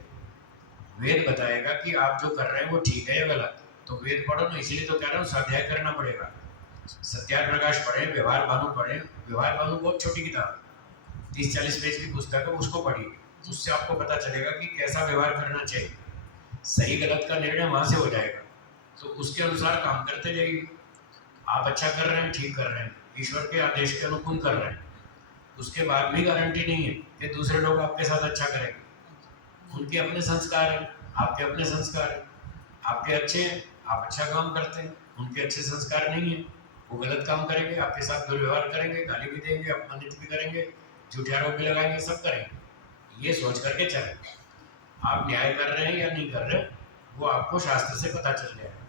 वेद बताएगा कि आप जो कर रहे हैं वो ठीक है या गलत। तो वेद पढ़ो ना, इसलिए तो कह रहा हूँ स्वाध्याय करना पड़ेगा, सत्याग्रह प्रकाश पढ़े, व्यवहार भानु पढ़े। व्यवहार भानु बहुत छोटी किताब है, 30-40 पेज की पुस्तक है, उसको पढ़िए, उससे आपको पता चलेगा कि कैसा व्यवहार करना चाहिए, सही गलत का निर्णय वहां से हो जाएगा। तो उसके अनुसार काम करते जाइए, आप अच्छा कर रहे हैं, ठीक कर रहे हैं, ईश्वर के आदेश के अनुकूल कर रहे हैं, उसके बाद भी गारंटी नहीं है कि दूसरे लोग आपके साथ अच्छा करेंगे। उनके अपने संस्कार हैं, आपके अपने संस्कार हैं, आपके अच्छे हैं, आप अच्छा काम करते हैं, उनके अच्छे संस्कार नहीं है, वो गलत काम करेंगे, आपके साथ दुर्व्यवहार करेंगे, गाली भी देंगे, अपमानित भी करेंगे, झूठे आरोप भी लगाएंगे, सब करेंगे। ये सोच करके चलें, आप न्याय कर रहे हैं या नहीं कर रहे वो आपको शास्त्र से पता चल जाएगा।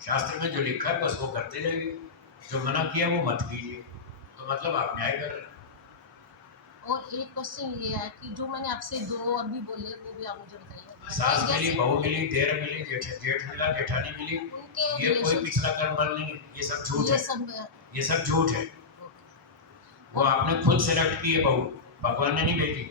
शास्त्र में जो लिखा है बस वो करते जाइए, जो मना किया वो मत कीजिए, तो मतलब आप न्याय कर रहे हैं। और एक क्वेश्चन ये है कि जो मैंने आपसे दो अभी बोले वो भी आप मुझे बताइए। सास मिली, जैसे बहू मिली, देर मिली, जेठ मिला, जेठानी मिली, उनके ये कोई रिलेशन पिछला कर्म फल नहीं है, ये सब झूठ ये है, सब ये सब झूठ है। वो आपने खुद सेलेक्ट की है बहू, भगवान ने नहीं भेजी।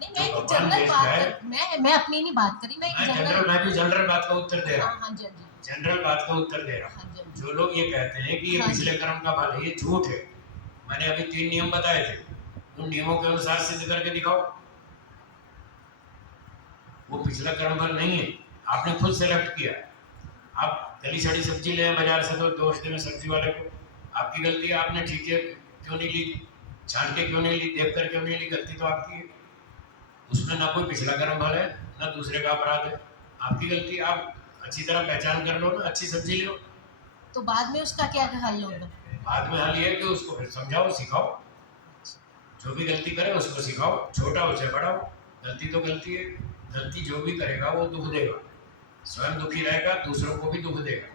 नहीं जो मैं एक भगवान जनरल भेजता बात है, कर मैं अपनी नहीं बात करी, मैं एक जनरल मैं भी जनरल बात का उत्तर दे रहा हाँ हूँ, हाँ जी हाँ जी जनरल बात का उत्तर दे रहा हूँ। हाँ जी हाँ जी जो लोग ये कहते हैं कि ये हाँ जी। पिछले कर्म का फल है, ये झूठ है। मैंने अभी 3 नियम बताए थे, उन नियमों के अनुसार सिद्ध करके दिखाओ, वो पिछला कर्म फल नहीं है, आपने खुद सेलेक्ट किया। आप गली सड़ी सब्जी ले आए बाजार से तो दोष दें सब्जी वाले को, आपकी गलती है, आपने ठीक है क्यों नहीं ली, छांट के क्यों नहीं ली, देख कर क्यों नहीं ली, गलती तो आपकी है। उसमें ना कोई पिछला कर्म फल है, ना दूसरे का अपराध है, आपकी गलती। आप अच्छी तरह पहचान कर लो ना, अच्छी सब्जी लो। तो बाद में उसका क्या हल होगा? बाद में हल ये है कि उसको फिर समझाओ, सिखाओ, जो भी गलती करे उसको सिखाओ, छोटा उसे बढ़ाओ। गलती तो गलती है, गलती जो भी करेगा वो दुख देगा, स्वयं दुखी रहेगा, दूसरों को भी दुख देगा।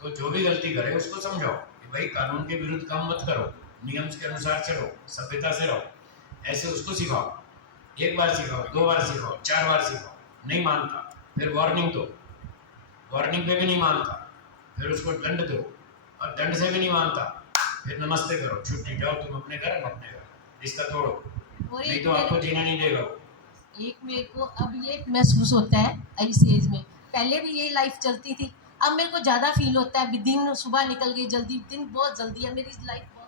तो जो भी गलती करे उसको समझाओ कि भाई कानून के विरुद्ध काम मत करो, नियम के अनुसार चलो, सभ्यता से रहो, ऐसे उसको सिखाओ। एक बार सिखाओ, 2 बार सिखाओ, 4 बार सिखाओ, नहीं मानता फिर वार्निंग दो, वार्निंग पे भी नहीं मानता फिर उसको दंड दो, और दंड से भी नहीं मानता फिर नमस्ते करो, छुट्टी, जाओ तुम अपने घर, हम अपने घर, रिश्ता तोड़ो, और नहीं एक तो आपको जीना नहीं देगा। मेरे को अब ये महसूस होता है इस एज में, पहले भी ये लाइफ चलती थी, अब मेरे को ज़्यादा फील होता है, अभी दिन सुबह निकल गई जल्दी, दिन बहुत जल्दी है, मेरी लाइफ बहुत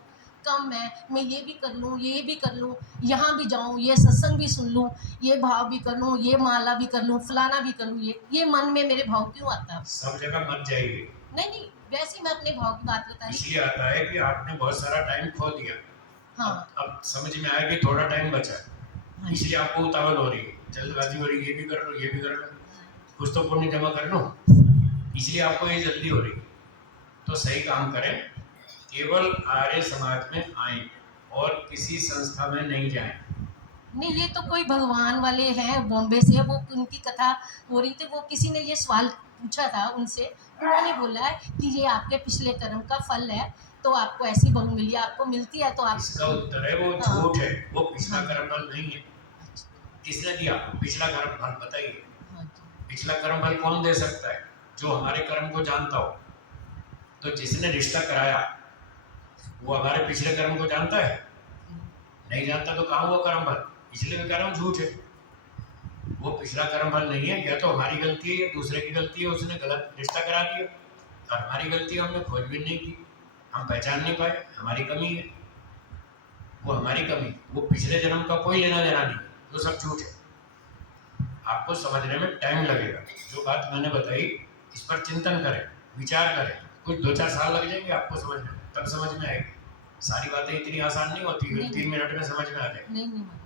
कम है, मैं ये भी कर लूँ, ये भी कर लूँ, यहाँ भी जाऊँ, ये सत्संग भी सुन लूँ, ये भाव भी कर लूँ, ये माला भी कर लूँ, फलाना भी कर लूँ, ये मन में मेरे भाव क्यों आता है? सब जगह मत जाइए, नहीं वैसे ही मैं अपने भाव की बात बता रही इसलिए आता है कि आपने बहुत सारा टाइम खो दिया। हाँ अब समझ में आया कि थोड़ा टाइम बचा है, हाँ जी इसलिए आपको उतावल हो रही है, जल्दबाजी हो रही है, ये भी कर लो, ये भी कर लो, कुछ तो पुण्य जमा कर लो, इसलिए आपको ये जल्दी हो रही है। तो सही काम करें, केवल आर्य समाज में आए और किसी संस्था में नहीं जाएं। नहीं ये तो कोई भगवान वाले हैं बॉम्बे से, वो उनकी कथा हो रही थी, वो किसी ने ये सवाल पूछा था उनसे, उन्होंने बोला है कि ये आपके पिछले कर्म का फल है, तो आपको ऐसी बहू मिली, आपको मिलती है तो आप इसका उत्तर है वो हाँ। झूठ है, वो पिछला कर्म फल नहीं है। किसने दिया पिछला कर्म फल, बताइए। हाँ जी पिछला कर्म फल कौन दे सकता है? जो हमारे कर्म को जानता हो। तो जिसने रिश्ता कराया वो हमारे पिछले कर्म को जानता है? नहीं जानता, तो कहाँ हुआ कर्म फल? इसलिए मैं कह रहा हूँ झूठ है, वो पिछला कर्म फल नहीं है, या तो हमारी गलती है या दूसरे की गलती है, उसने गलत रिश्ता करा दिया, और हमारी गलती है, हमने खोजबीन नहीं की, हम पहचान नहीं पाए, हमारी कमी है। वो हमारी कमी, वो पिछले जन्म का कोई लेना देना नहीं, वो सब झूठ है। आपको समझने में टाइम लगेगा। जो बात मैंने बताई इस पर चिंतन करें, विचार करें, कुछ 2-4 साल लग जाएंगे आपको समझने में, तब समझ में आएगी। सारी बातें इतनी आसान नहीं होती कि नहीं। 3 मिनट में समझ में आ जाए। नहीं नहीं महाराज।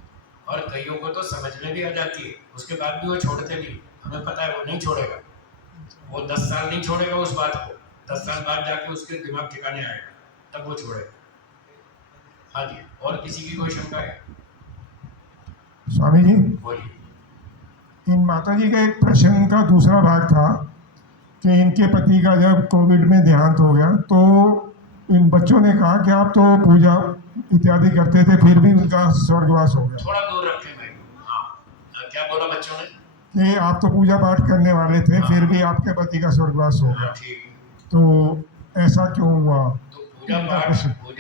और कईयों को तो समझ में भी आ जाती है, उसके बाद भी वो छोड़ते नहीं। हमें पता है वो नहीं छोड़ेगा, वो 10 साल नहीं छोड़ेगा उस बात को, 10 साल बाद जाके उसके दिमाग ठिकाने आएगा, तब वो छोड़ेगा। हाँ जी, और किसी की कोई शंका है? स्वामी जी, बोलिए। इन माता जी का एक प्रश्न का दूसरा भाग था कि इनके पति का जब कोविड में देहांत हो गया तो इन बच्चों ने कहा कि आप तो पूजा इत्यादि करते थे, फिर भी उनका स्वर्गवास हो गया। थोड़ा दूर रखें भाई। हाँ, क्या बोला बच्चों ने? कि आप तो पूजा पाठ करने वाले थे, फिर भी आपके पति का स्वर्गवास हो हाँ गया, ठीक। तो ऐसा क्यों हुआ? तो पूजा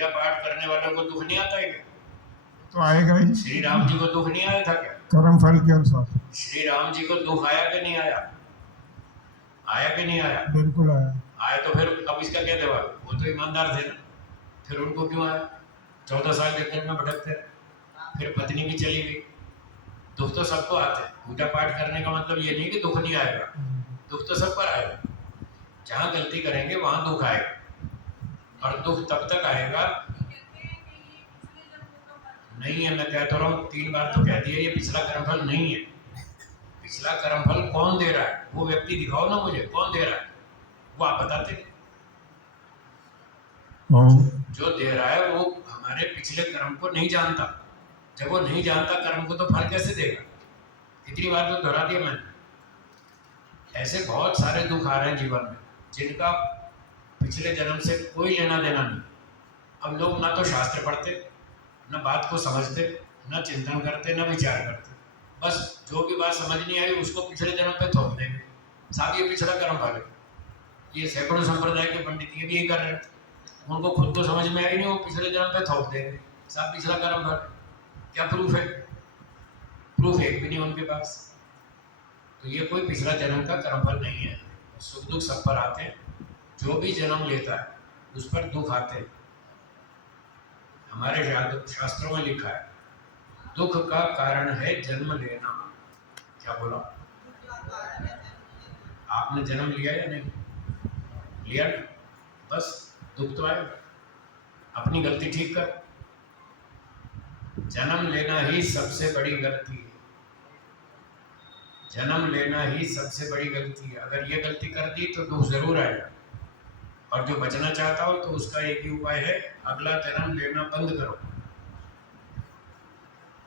पाठ करने वालों को दुख नहीं आता है क्या? तो आएगा ही, श्री राम जी को दुख नहीं आया था क्या? कर्म फल के अनुसार। श्री राम जी को दुख आया कि नहीं आया? आया कि नहीं आया? बिल्कुल आया। आया तो फिर अब इसका क्या जवाब? वो तो ईमानदार थे ना, फिर उनको क्यों आया? 14 साल जंगल में भटकते रहे, फिर पत्नी भी चली गई। दुख तो सबको आते हैं। पूजा पाठ करने का मतलब ये नहीं कि दुख नहीं आएगा, दुख तो सब पर आएगा। जहाँ गलती करेंगे वहाँ दुख आएगा, और दुख तब तक आएगा नहीं है। मैं कहता रहा हूँ 3 बार तो कह दिया, ये पिछला कर्मफल नहीं है। पिछला कर्मफल कौन दे रहा है? वो व्यक्ति दिखाओ ना मुझे, कौन दे रहा है? वो आप बताते। जो दे रहा है वो हमारे पिछले कर्म को नहीं जानता। जब वो नहीं जानता कर्म को, तो फल कैसे देगा? कितनी बार तो दोहरा दिया मैंने। ऐसे बहुत सारे दुख आ रहे हैं जीवन में, जिनका पिछले जन्म से कोई लेना देना नहीं। अब लोग ना तो शास्त्र पढ़ते, न बात को समझते, न चिंतन करते, न विचार करते। बस जो भी बात समझ नहीं आई उसको पिछले जन्म पे थोप देंगे, साहब ये पिछड़ा कर्म फल है। ये सैकड़ों संप्रदाय के पंडित ये भी यही कर रहे हैं। उनको खुद तो समझ में आई नहीं, वो पिछले जन्म पे थोप देंगे, साहब पिछला कर्म फल। क्या प्रूफ है? प्रूफ एक भी नहीं उनके पास। तो ये कोई पिछला जन्म का कर्मफल नहीं है। सुख दुख सब पर आते हैं, जो भी जन्म लेता है उस पर दुख आते हैं। हमारे शास्त्रों में लिखा है दुख का कारण है जन्म लेना। क्या बोला? आपने जन्म लिया या नहीं लिया? बस दुख तो आएगा। अपनी गलती ठीक कर। जन्म लेना ही सबसे बड़ी गलती है। जन्म लेना ही सबसे बड़ी गलती है। अगर ये गलती कर दी तो दुख जरूर आएगा। और जो बचना चाहता हो तो उसका एक ही उपाय है, अगला जन्म लेना बंद करो।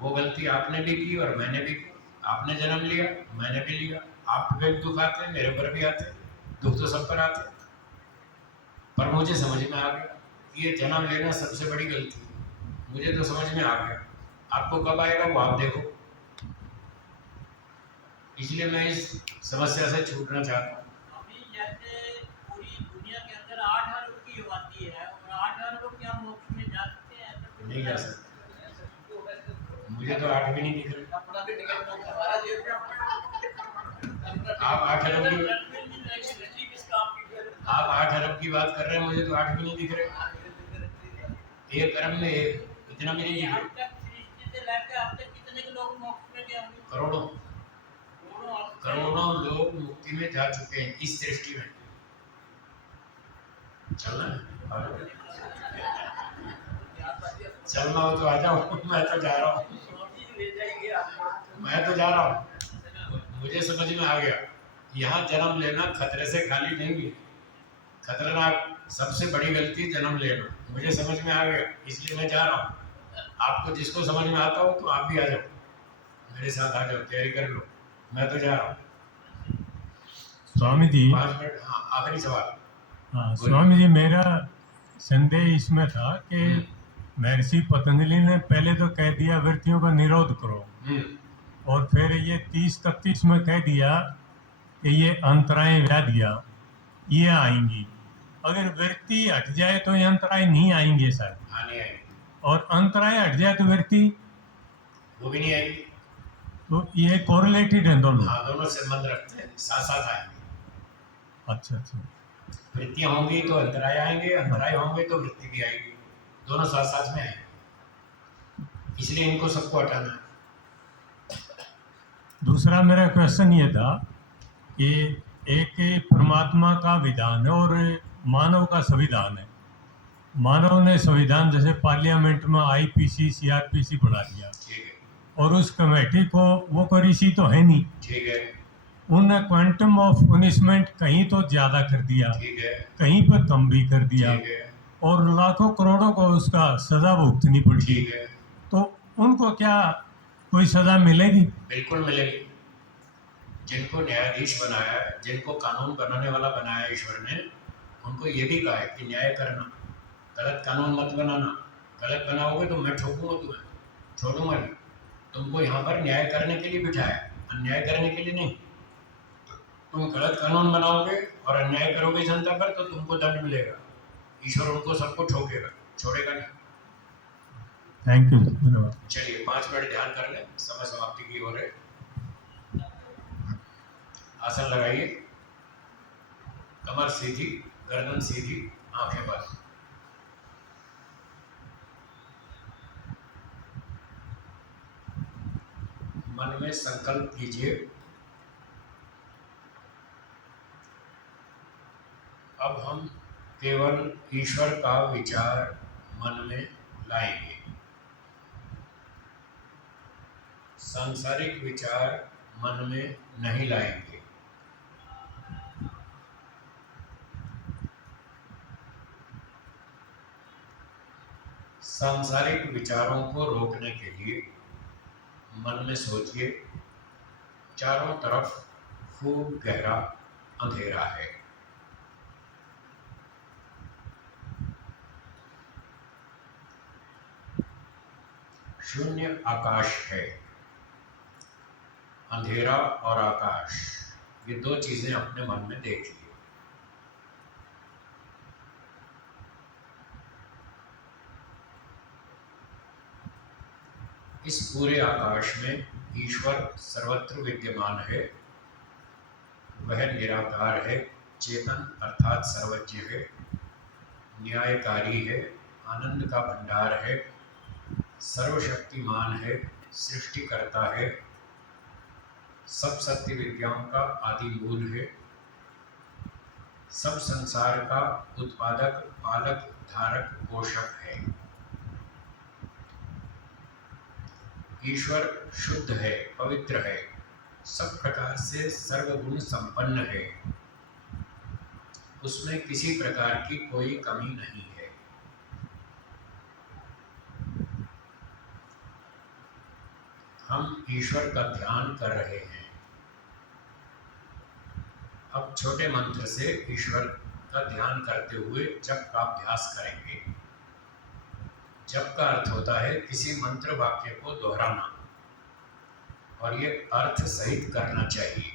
वो गलती आपने भी की और मैंने भी की। आपने जन्म लिया, मैंने भी लिया। आप पे दुख आते हैं, मेरे पर भी आते हैं, दुख तो सब पर आते हैं। पर मुझे समझ में आ गया ये जन्म लेना सबसे बड़ी गलती है। मुझे तो समझ में आ गया। आपको कब आएगा वो आप देखो। इसलिए मैं इस समस्या से छूटना चाहता हूँ। अभी जैसे पूरी दुनिया के अंदर 8 अरब की आबादी है, और 8 अरब क्या मोक्ष में जा सकते हैं? नहीं जा सकते। मुझे तो 8 भी नहीं दिख रहे। आप 8 अरब की बात कर रहे हैं, मुझे तो 8 भी नहीं दिख रहे। एक अरब में एक, इतना भी नहीं दिख रहे। करोड़ों करोड़ों लोग मुक्ति में जा चुके हैं इस सृष्टि में। चलना है? चलना हो तो आ जाओ। मैं तो जा रहा हूँ, मैं तो जा रहा हूँ। मुझे समझ में आ गया यहाँ जन्म लेना खतरे से खाली नहीं है। खतरनाक सबसे बड़ी गलती जन्म लेना। मुझे समझ में आ गया, इसलिए मैं जा रहा हूँ। आपको जिसको समझ में आता हो तो आप भी आ जाओ, मेरे साथ आ जाओ, तैयारी कर लो। मैं तो जा रहा हूँ। स्वामी जी, 5 मिनट। हाँ, आखिरी सवाल। हाँ स्वामी जी, मेरा संदेह इसमें था कि महर्षि पतंजलि ने पहले तो कह दिया वृत्तियों का निरोध करो, और फिर ये 30-31 में कह दिया कि ये अंतराय व्याधियाँ ये आएंगी। अगर वृत्ति हट जाए तो ये अंतराय नहीं आएंगे सर, नहीं आएगी। और अंतराय हट जाए तो वृत्ति वो भी नहीं आएगी। तो ये कोरिलेटेड हैं दोनों। हाँ, दोनों संबंध रखते हैं, साथ साथ आएंगे। अच्छा अच्छा। वृत्तियाँ होंगी तो अंतराय आएंगे, अंतराय होंगे तो वृत्ति भी आएगी, दोनों साथ साथ में आएंगे। इसलिए इनको सबको हटाना है। दूसरा मेरा क्वेश्चन ये था कि एक परमात्मा का विधान है और मानव का संविधान है। मानव ने संविधान जैसे पार्लियामेंट में आईपीसी सीआरपीसी बना दिया, ठीक है, और उस कमेटी को, वो कोई ऋषि तो है नहीं, ठीक है, उन्होंने क्वांटम ऑफ पनिशमेंट कहीं तो ज्यादा कर दिया, ठीक है, कहीं पर कम भी कर दिया, ठीक है, और लाखों करोड़ों को उसका सजा भुगतनी पड़ी। ठीक है, तो उनको क्या कोई सजा मिलेगी? बिल्कुल मिलेगी। जिनको न्यायाधीश बनाया है, जिनको कानून बनाने वाला बनाया है ईश्वर ने, उनको ये भी कहा है कि न्याय करना, गलत कानून मत बनाना। गलत बनाओगे तो मैं ठोकूंगा तुम्हें, छोड़ूंगा नहीं। तुमको यहाँ पर न्याय करने के लिए बिठाया है, अन्याय करने के लिए नहीं। तुम गलत कानून बनाओगे और अन्याय करोगे जनता पर तो तुमको दंड मिलेगा। ईश्वर उनको सबको ठोकेगा, छोड़ेगा नहीं। थैंक यू, धन्यवाद। चलिए 5 मिनट ध्यान कर लें, समय समाप्ति की ओर है। आसन लगाइए, कमर सीधी, गर्दन सीधी, आंखें बंद। मन में संकल्प कीजिए, अब हम केवल ईश्वर का विचार मन में लाएंगे। सांसारिक विचार मन में नहीं लाएंगे। सांसारिक विचारों को रोकने के लिए मन में सोचिए, चारों तरफ खूब गहरा अंधेरा है। शून्य आकाश है। अंधेरा और आकाश, ये दो चीजें अपने मन में देखिए। इस पूरे आकाश में ईश्वर सर्वत्र विद्यमान है। वह निराकार है, चेतन अर्थात सर्वज्ञ है, न्यायकारी है, आनंद का भंडार है, सर्वशक्तिमान है, सृष्टिकर्ता है, सब सत्य विद्याओं का आदि मूल है, सब संसार का उत्पादक, पालक, धारक, पोषक है। ईश्वर शुद्ध है, पवित्र है, सब प्रकार से सर्वगुण संपन्न है। उसमें किसी प्रकार की कोई कमी नहीं है। हम ईश्वर का ध्यान कर रहे हैं। अब छोटे मंत्र से ईश्वर का ध्यान करते हुए जप का अभ्यास करेंगे। जप का अर्थ होता है किसी मंत्र वाक्य को दोहराना, और ये अर्थ सहित करना चाहिए।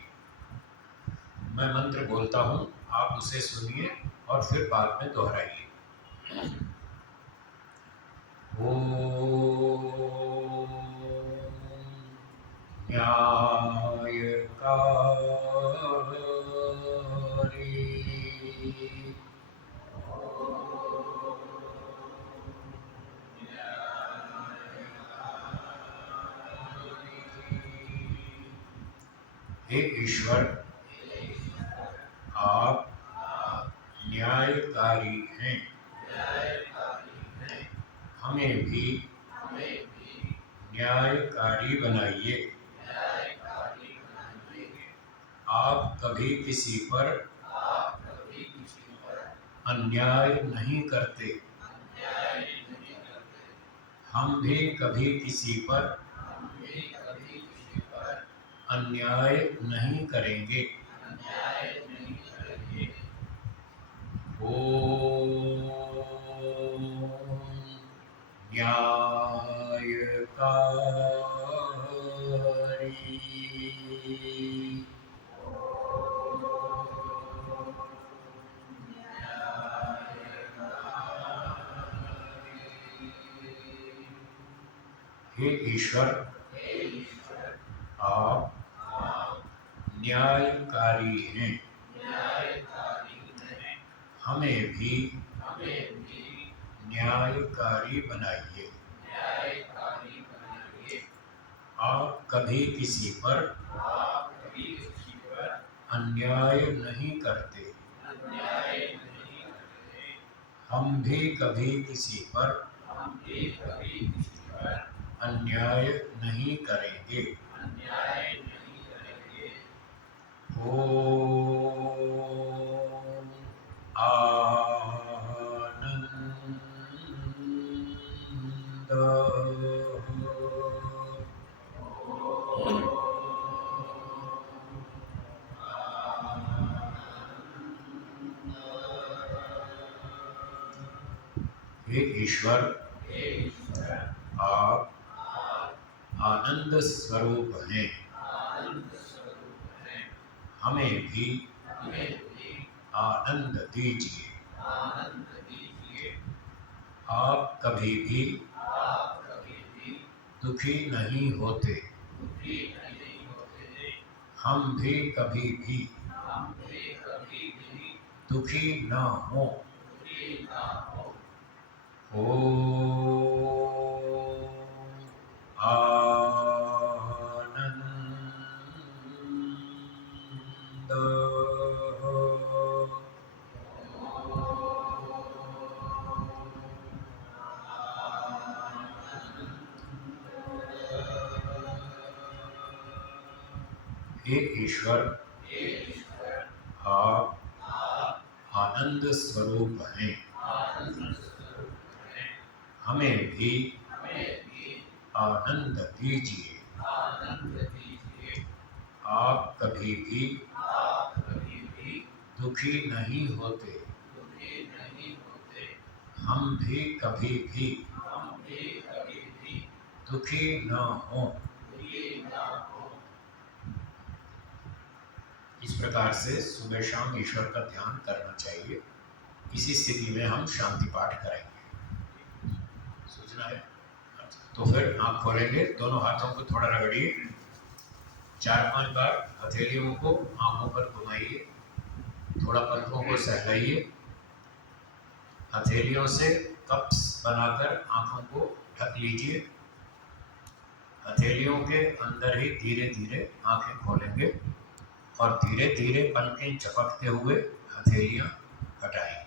मैं मंत्र बोलता हूँ, आप उसे सुनिए और फिर बाद में दोहराइए। ओम न्यायकारी हे ईश्वर, आप न्यायकारी हैं। हमें भी न्यायकारी बनाइए। आप कभी किसी पर अन्याय नहीं करते। हम भी कभी किसी पर अन्याय नहीं करेंगे। ओम न्यायकारी। हे ईश्वर, आप न्यायकारी हैं। हमें भी न्यायकारी बनाइए। आप कभी किसी पर अन्याय नहीं करते। हम भी कभी किसी पर अन्याय नहीं करेंगे। ओम आनंद। हे ईश्वर, आप आनंद स्वरूप हैं। हमें भी आनंद दीजिए। आप कभी भी दुखी नहीं होते। हम भी कभी भी दुखी न हो। ओम आनंद। हे ईश्वर, आप आनंद स्वरूप हैं। हमें भी आनंद दीजिए। आप कभी भी दुखी नहीं होते। हम भी कभी भी दुखी न हो। इस प्रकार से सुबह शाम ईश्वर का ध्यान करना चाहिए। इसी स्थिति में हम शांति पाठ करेंगे। सूचना है? तो फिर आँख खोलेंगे, दोनों हाथों को थोड़ा रगड़िए, 4-5 बार हथेलियों को आँखों पर घुमाइए, थोड़ा पलकों को सहलाइए, हथेलियों से कप्स बनाकर आँखों को ढक लीजिए। हथेलियों के अंदर ही धीरे धीरे आँखें खोलेंगे और धीरे धीरे पलकें झपकते हुए हथेलियाँ हटाएंगे।